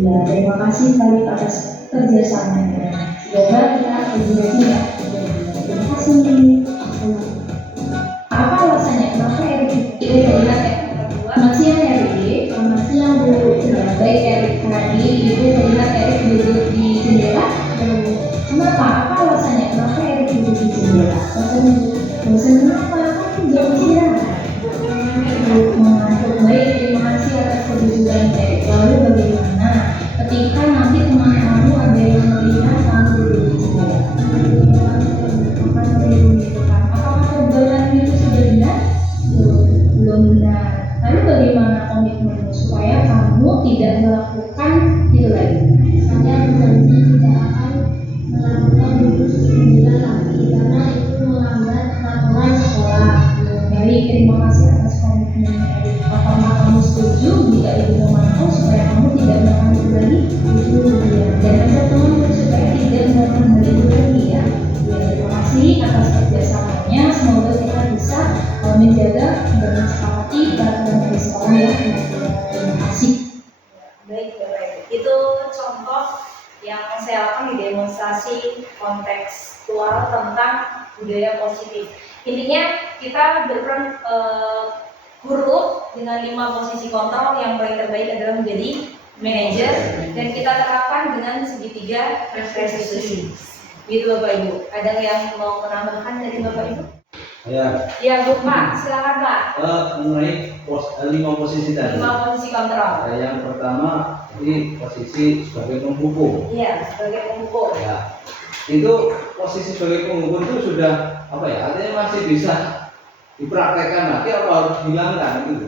Ya, terima kasih sekali atas kerjasamanya. Semoga kita lebih rajin ya. Terima kasih. Apa alasannya kenapa Erik terlihat ya? Selamat siang Erik. Selamat siang Bu. Ya, baik Erik, tadi Ibu melihat Erik duduk di jendela. Kenapa? Apa alasannya kenapa Erik duduk di jendela? Bosan kenapa? Kan jam istirahat. Mengantuk. Baik, terima kasih atas kejujuran Erik. Lalu bagaimana ketika nanti teman kamu ada yang melihat kamu duduk di jendela? Apakah perbuatan itu sudah benar? Belum benar. Lalu bagaimana komitmenmu supaya kamu tidak melakukan itu lagi? Saya berjanji tidak akan melakukan duduk di jendela lagi karena itu melanggar peraturan sekolah. Baik, terima kasih atas komitmennya. Apakah kamu setuju jika ibu memantau supaya kamu tidak melakukan itu lagi? Setuju ya. Dan ajak teman supaya tidak melakukan hal itu lagi ya. Ya, terima kasih atas kerjasamanya. Semoga kita bisa menjaga dan mensepakati peraturan dari sekolah ya. Terima kasih. Baik, itu contoh yang saya lakukan di demonstrasi kontekstual tentang budaya positif. Intinya kita berperan guru dengan 5 posisi kontrol. Yang paling terbaik adalah menjadi manajer, dan kita terapkan dengan segitiga restitusi. Gitu Bapak Ibu. Ada yang mau menambahkan dari Bapak Ibu? Ya Bu Pak, silakan Pak. Mengenai 5 posisi tadi. 5 posisi kontrol. Yang pertama ini posisi sebagai penghukum. Iya, sebagai penghukum. Ya, itu posisi sebagai penghukum itu sudah apa ya? Artinya masih bisa dipraktekkan lagi atau harus dihilangkan gitu.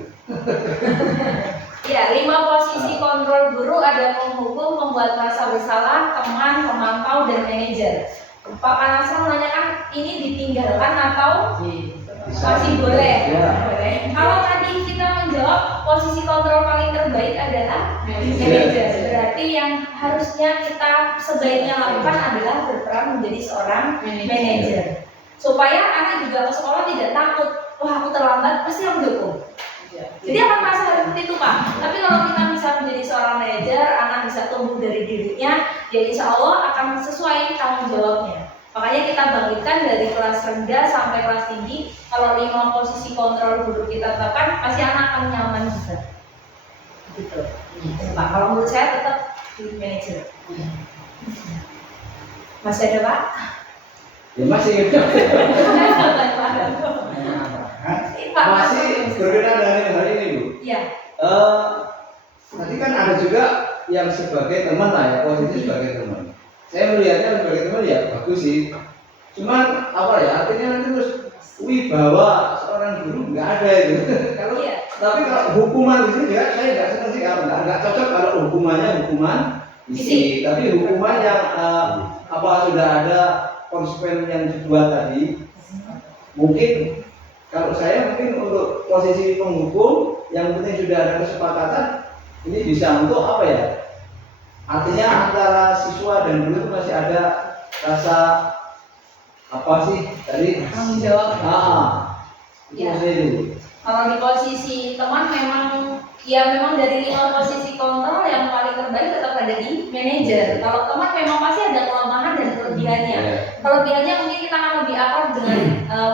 Ya, 5 posisi kontrol guru ada penghukum, pembuat merasa bersalah, teman, pemantau, dan manajer. Pak Anasar menanyakan ini ditinggalkan atau masih boleh? Ya. Boleh. Kalau tadi kita menjawab posisi kontrol paling terbaik adalah manajer, berarti yang harusnya kita sebaiknya lakukan adalah berperan menjadi seorang manajer, supaya anak juga ke sekolah tidak takut, wah aku terlambat, pasti aku dukung. Jadi akan merasa seperti itu Pak. Tapi kalau kita bisa menjadi seorang manajer, anak bisa tumbuh dari dirinya, ya insya Allah akan sesuai tanggung jawabnya. Makanya kita bangkitkan dari kelas rendah sampai kelas tinggi. Kalau 5 posisi kontrol guru kita tetapkan, pasti anak akan nyaman juga. Gitu. Pak, kalau menurut saya tetap di manajer. Masih ada Pak? Ya masih. Masih berbeda dari hari ini Bu. Iya. Tadi kan ada juga yang sebagai teman lah ya, posisi sebagai teman. Saya melihatnya sebagai teman ya bagus sih. Cuman apa ya, artinya nanti terus wibawa seorang guru nggak ada itu. Kalau tapi kalau hukuman di sini ya saya nggak senang sih, nggak cocok kalau hukuman isi. Tapi hukuman yang apa sudah ada konsekuen yang dibuat tadi, mungkin kalau saya mungkin untuk posisi penghukum yang penting sudah ada kesepakatan, ini bisa untuk apa ya? Artinya antara siswa dan guru itu masih ada rasa apa sih tadi? Tanggung jawab. Itu itu. Kalau di posisi teman memang dari 5 posisi kontrol yang paling terbaik tetap ada di manajer. Kalau teman memang pasti ada kelemahan dan kelebihannya. Kelebihannya mungkin kita akan lebih akrab dengan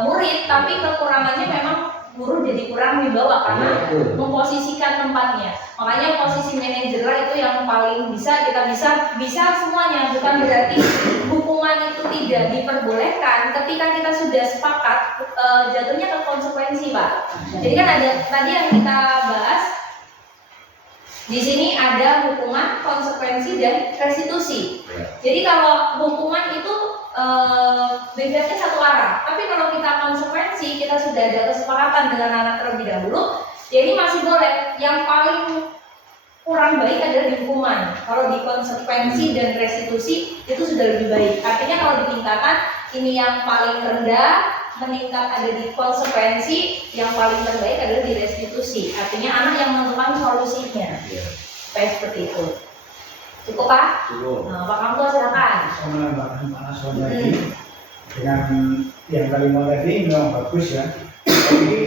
murid, tapi kekurangannya memang guru jadi kurang dibawa karena memposisikan tempatnya. Makanya posisi manajer itu yang paling kita bisa semuanya, bukan berarti hukuman itu tidak diperbolehkan. Ketika kita sudah sepakat, jatuhnya ke konsekuensi Pak. Jadi kan ada tadi yang kita bahas Di sini ada hukuman, konsekuensi, dan restitusi. Jadi kalau hukuman itu benefitnya satu arah, tapi kalau kita konsekuensi, kita sudah ada kesepakatan dengan anak terlebih dahulu, ya ini masih boleh. Yang paling kurang baik adalah di hukuman. Kalau di konsekuensi dan restitusi itu sudah lebih baik. Artinya kalau ditingkatkan, ini yang paling rendah, meningkat ada di konsekuensi, yang paling terbaik adalah di restitusi. Artinya anak yang menentukan solusinya. Supaya seperti itu. Cukup Pak? Cukup. Nah, Pak Kamto silakan. Saya menambahkan Pak Nasron tadi dengan yang kalimat tadi memang bagus ya. Tapi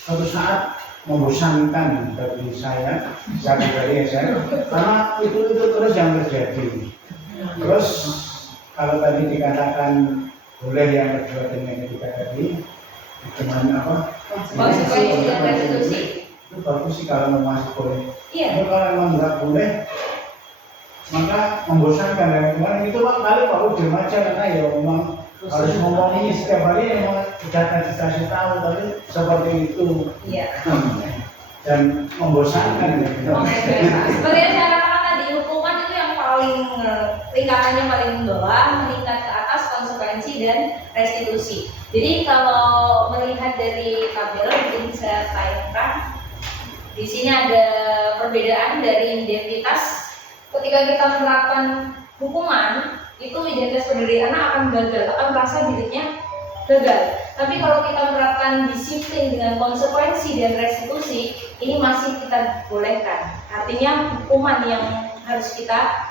suatu saat membosankan bagi saya pribadi ya, karena itu terus yang terjadi. Terus kalau tadi dikatakan boleh yang kedua dan yang ketiga tadi, cuman apa? Konsekuensi dan restitusi. Itu bagus sih kalau masih boleh. Iya. Tapi kalau memang nggak boleh, maka membosankan. Dan kemarin itu Pak kali Pak udah aja karena ya memang harus ngomong ini setiap hari memang sudah dikasih tahu, tapi seperti itu. Iya. Dan membosankan. Oke, seperti yang saya katakan tadi, hukuman itu yang paling tingkatannya paling bawah, meningkat ke atas konsekuensi dan restitusi. Jadi kalau melihat dari tabel, mungkin saya tayangkan. Di sini ada perbedaan dari identitas. Ketika kita menerapkan hukuman, itu identitas pada diri anak akan gagal, akan merasa dirinya gagal. Tapi kalau kita menerapkan disiplin dengan konsekuensi dan restitusi, ini masih kita bolehkan. Artinya hukuman yang harus kita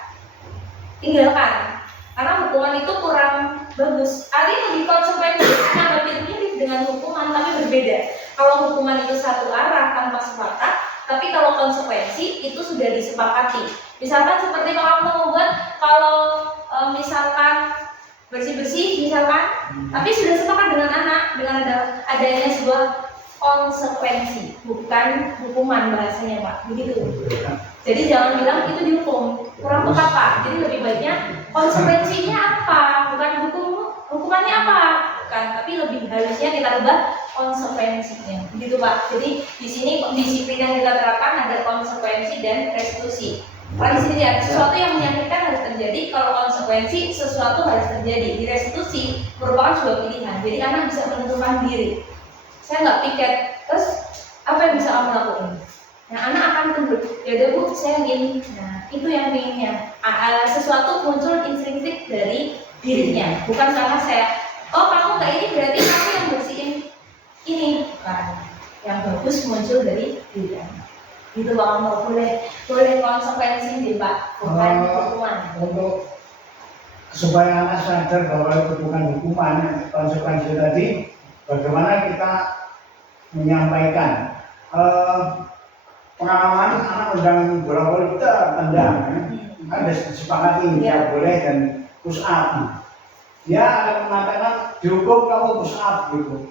tinggalkan. Karena hukuman itu kurang bagus. Artinya di konsekuensi kita mirip dengan hukuman tapi berbeda. Kalau hukuman itu satu arah tanpa sepakat, tapi kalau konsekuensi itu sudah disepakati. Misalkan seperti Pak Kamto membuat, kalau misalkan bersih-bersih misalkan, tapi sudah sepakat dengan anak dengan adanya sebuah konsekuensi, bukan hukuman bahasanya Pak, begitu. Jadi jangan bilang itu dihukum, kurang tepat Pak. Jadi lebih baiknya konsekuensinya apa, bukan hukumannya apa, bukan, tapi lebih halusnya kita rubah konsekuensinya, begitu Pak. Jadi di sini disiplin yang kita terapkan ada konsekuensi dan restitusi. Kalau di sini lihat sesuatu yang menyakitkan harus terjadi, kalau konsekuensi sesuatu harus terjadi. Di restitusi merupakan sebuah pilihan, jadi anak bisa menentukan diri. Saya nggak piket, terus apa yang bisa kamu lakukan? Nah, anak akan tunggu. Ya udah Bu, saya ingin. Nah, itu yang pinginnya. Sesuatu muncul instinktif dari dirinya, bukan karena saya. Oh, kamu kayak ini berarti kamu yang bersihin ini, bukan. Yang bagus muncul dari diri anak. Gitu Pak Kamto, boleh konsekuensi deh Pak, bukan hukuman. Untuk supaya anak sadar bahwa itu bukan hukuman, konsekuensi tadi, bagaimana kita menyampaikan. Pengalaman anak sedang bola-bola kita tendang, ada sepakati tidak boleh dan push up. Dia akan mengatakan dihukum kamu push up gitu.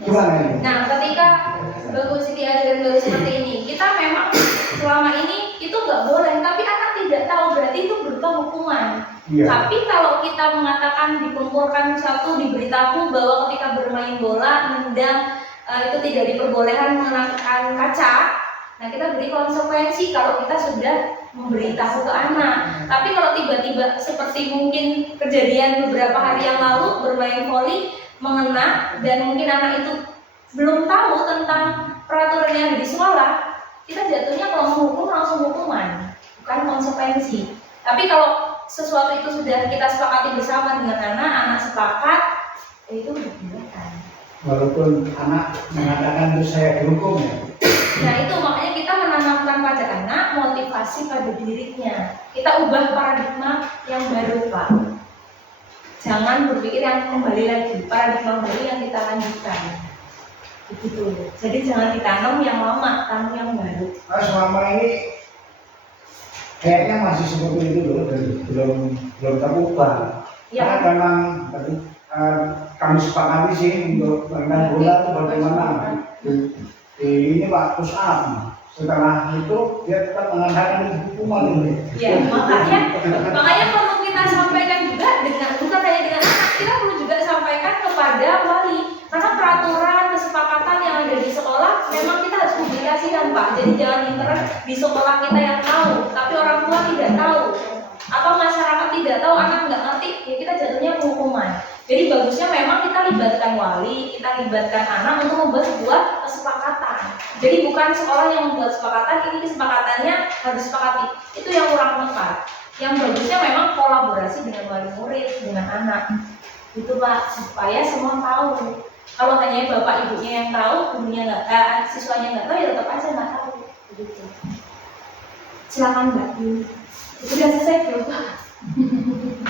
Gimana ini? Nah, ketika bagus diajarin baru seperti ini, kita memang selama ini itu nggak boleh, tapi anak tidak tahu berarti itu berupa hukuman. Iya. Tapi kalau kita mengatakan dikumpulkan satu, diberitahu bahwa ketika bermain bola, nendang itu tidak diperbolehkan mengenakan kaca. Nah, kita beri konsekuensi kalau kita sudah memberitahu ke anak. Tapi kalau tiba-tiba seperti mungkin kejadian beberapa hari yang lalu bermain voli mengena dan mungkin anak itu belum tahu tentang peraturan yang ada di sekolah, kita jatuhnya kalau menghukum langsung hukuman, bukan konsekuensi. Tapi kalau sesuatu itu sudah kita sepakati bersama dengan anak sepakat, itu dibolehkan. Walaupun anak mengatakan itu saya dihukum ya. Nah itu makanya kita menanamkan pada anak motivasi pada dirinya. Kita ubah paradigma yang baru Pak. Jangan berpikir yang kembali lagi, paradigma baru yang kita lanjutkan. Begitu. Jadi jangan ditanam yang lama, tanam yang baru. Nah, selama ini kayaknya masih seperti itu loh, dan belum terubah. Ya. Karena memang kami sepakati sih untuk main bola itu bagaimana ini Pak push up. Setelah itu dia tetap mengatakan hukuman ini. Ya, makanya perlu kita sampaikan juga dengan bukan hanya dengan anak, kita perlu juga sampaikan kepada wali. Karena peraturan kesepakatan yang ada di sekolah memang kita harus dipublikasikan Pak. Jadi jangan internet di sekolah kita yang tahu, tapi orang tua tidak tahu, atau masyarakat tidak tahu, anak nggak ngerti, ya kita jatuhnya penghukuman. Jadi bagusnya memang kita libatkan wali, kita libatkan anak untuk membuat sebuah kesepakatan. Jadi bukan sekolah yang membuat kesepakatan, ini kesepakatannya harus disepakati. Itu yang kurang tepat. Yang bagusnya memang kolaborasi dengan wali murid, dengan anak. Itu Pak, supaya semua tahu. Kalau hanya bapak ibunya yang tahu, gurunya nggak, siswanya nggak tahu, ya tetap aja nggak tahu. Begitu. Silakan Mbak. Sudah selesai belum Pak?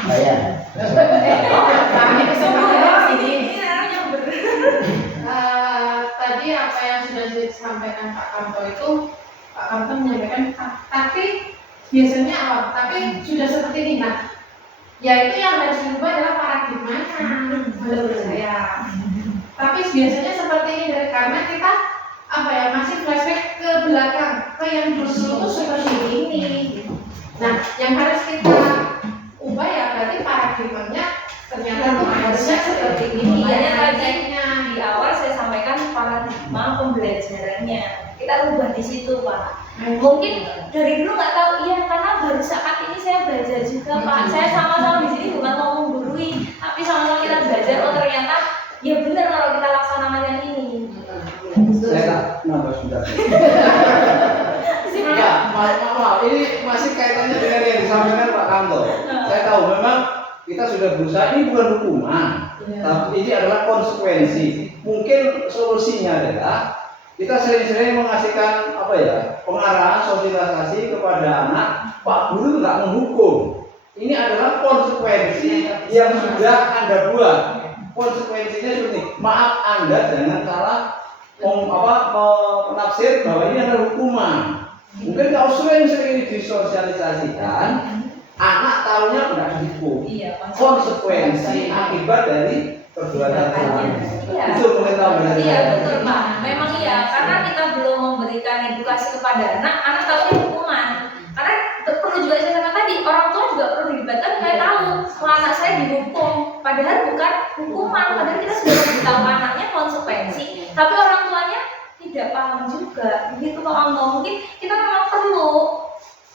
Saya. Kami kesempatan sini. Iya, Tadi apa yang sudah disampaikan Pak Kanto itu, Pak Kanto menyampaikan, tapi biasanya awal, tapi sudah seperti ini. Nah, yaitu yang harus diubah adalah paradigmanya menurut saya. Tapi biasanya seperti ini karena kita masih flashback ke belakang, ke yang dulu seperti ini. Nah, yang harus kita ubah ya berarti paradigmanya ternyata tuh harusnya seperti ini. Makanya ya, tadi di awal saya sampaikan paradigma pembelajarannya. Kita ubah di situ Pak. Mungkin dari dulu nggak tahu, iya karena baru saat ini saya belajar juga Pak. Saya sama-sama di sini bukan mau menggurui, tapi sama-sama kita belajar. Oh ternyata ya benar kalau kita laksanakan yang ini. Saya tak nambah sudah. Enggak, maaf, ini masih kaitannya dengan yang disampaikan Pak Kanto. Saya tahu memang kita sudah berusaha, ini bukan hukuman, tapi ini adalah konsekuensi. Mungkin solusinya adalah kita sering-sering mengasihkan pengarahan sosialisasi kepada anak. Pak guru nggak menghukum. Ini adalah konsekuensi yang sudah Anda buat. Konsekuensinya seperti ini. Maaf Anda jangan salah menafsir bahwa ini adalah hukuman. Mungkin kalau sering-sering disosialisasikan, anak tahunya tidak dihukum. Konsekuensi akibat dari perbuatan tuanya. Itu mungkin tahu benar. Iya betul Pak. Memang iya, karena kita belum memberikan edukasi kepada anak tahunya hukuman. Karena perlu juga saya katakan tadi, orang tua juga perlu dilibatkan supaya tahu kalau anak saya dihukum. Padahal bukan hukuman, padahal kita sudah memberitahu anaknya konsekuensi, tapi orang tuanya tidak paham juga. Begitu Pak Anto, mungkin kita memang perlu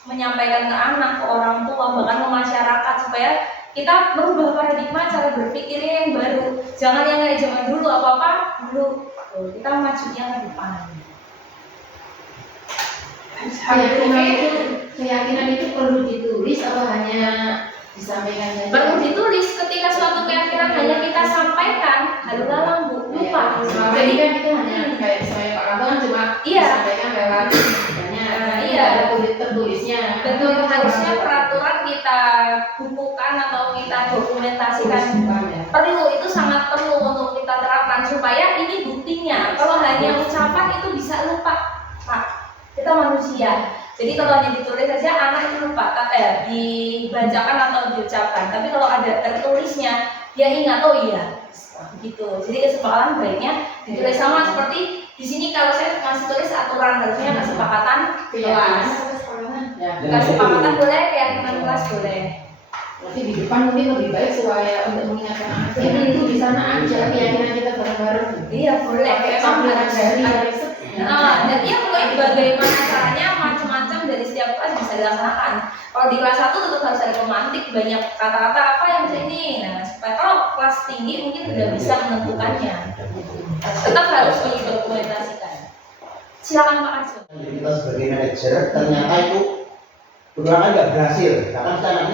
menyampaikan ke anak, ke orang tua, bahkan ke masyarakat supaya kita merubah paradigma cara berpikirnya yang baru. Jangan yang kayak zaman dulu, apa-apa dulu. Kita majunya ke depan. Keyakinan itu perlu ditulis atau hanya disampaikan saja? Perlu ditulis. Ketika suatu keyakinan hanya kita sampaikan, lalu lalang Bu, lupa. Jadi kan itu hanya kayak saya Pak Kanto kan cuma disampaikan lewat ada tertulisnya. Betul, harusnya peraturan kita bukukan atau kita dokumentasikan. Perlu, itu sangat perlu untuk kita terapkan supaya ini buktinya. Kalau hanya ucapan itu bisa lupa Pak. Kita manusia. Jadi kalau hanya ditulis saja anak itu lupa, dibacakan atau diucapkan. Tapi kalau ada tertulisnya, dia ingat, oh iya, begitu. Jadi kesepakatan baiknya ditulis sama seperti di sini. Kalau saya masih tulis aturan, harusnya kesepakatan kelas. Kesepakatan boleh, keyakinan kelas boleh. Berarti di depan mungkin lebih baik supaya untuk mengingatkan anak itu di sana aja keyakinan kita bareng-bareng. Iya boleh. Memang dari dan dia mulai bagaimana caranya, macam-macam dari setiap kelas bisa dilaksanakan. Kalau di kelas 1 tetap harus ada pemantik, banyak kata-kata apa yang bisa ini. Nah, supaya kalau kelas tinggi mungkin sudah bisa menentukannya. Tetap harus didokumentasikan. Silakan Pak Arsul. Kita sebagai manajer ternyata itu berulang nggak berhasil. Karena kita nanti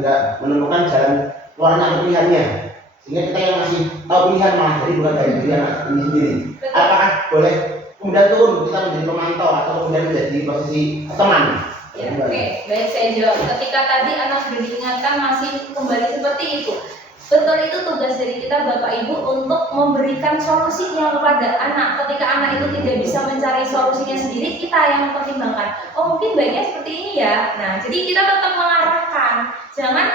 nggak menemukan jalan keluarnya atau pilihannya. Sehingga kita yang masih tahu pilihan malah jadi bukan dari diri anak ini sendiri. Apakah boleh kemudian turun kita menjadi pemantau atau kemudian menjadi posisi teman? Ya, oke, baik saya jawab. Ketika tadi anak sudah diingatkan masih kembali seperti itu. Betul, itu tugas dari kita Bapak Ibu untuk memberikan solusinya kepada anak. Ketika anak itu tidak bisa mencari solusinya sendiri, kita yang mempertimbangkan. Oh mungkin baiknya seperti ini ya. Nah, jadi kita tetap mengarahkan. Jangan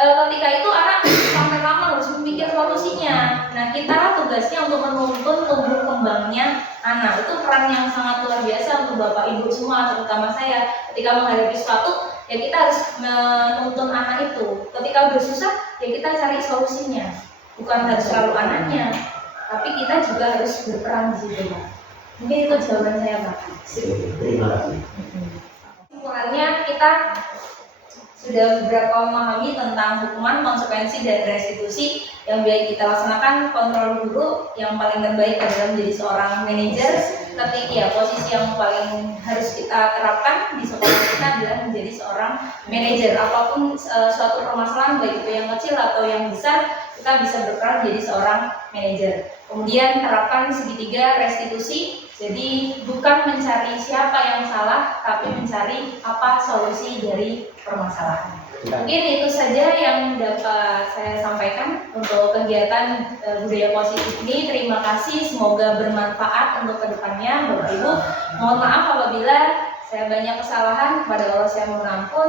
ketika itu anak sampai lama harus memikir solusinya. Nah, kita tugasnya untuk menuntun tumbuh kembangnya anak. Itu peran yang sangat luar biasa untuk Bapak Ibu semua, terutama saya. Ketika menghadapi sesuatu, ya kita harus menuntun anak itu. Ketika udah susah, ya kita cari solusinya. Bukan harus selalu anaknya, tapi kita juga harus berperan di situ. Mungkin itu jawaban saya, Pak. Terima kasih. Kesimpulannya, kita sudah beberapa memahami tentang hukuman, konsekuensi, dan restitusi yang biasa kita laksanakan. Kontrol guru yang paling terbaik adalah menjadi seorang manajer. Ketika posisi yang paling harus kita terapkan di sekolah kita adalah menjadi seorang manajer. Apapun suatu permasalahan, baik itu yang kecil atau yang besar, kita bisa berperan menjadi seorang manajer. Kemudian terapkan segitiga restitusi. Jadi bukan mencari siapa yang salah, tapi mencari apa solusi dari permasalahan. Mungkin itu saja yang dapat saya sampaikan untuk kegiatan budaya positif ini. Terima kasih, semoga bermanfaat untuk kedepannya, Bapak Ibu. Mohon maaf apabila saya banyak kesalahan, kepada Allah saya mohon ampun.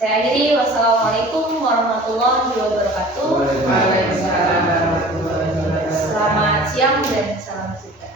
Saya akhiri, wassalamualaikum warahmatullahi wabarakatuh. Waalaikumsalam warahmatullahi wabarakatuh. Selamat siang dan salam sejahtera.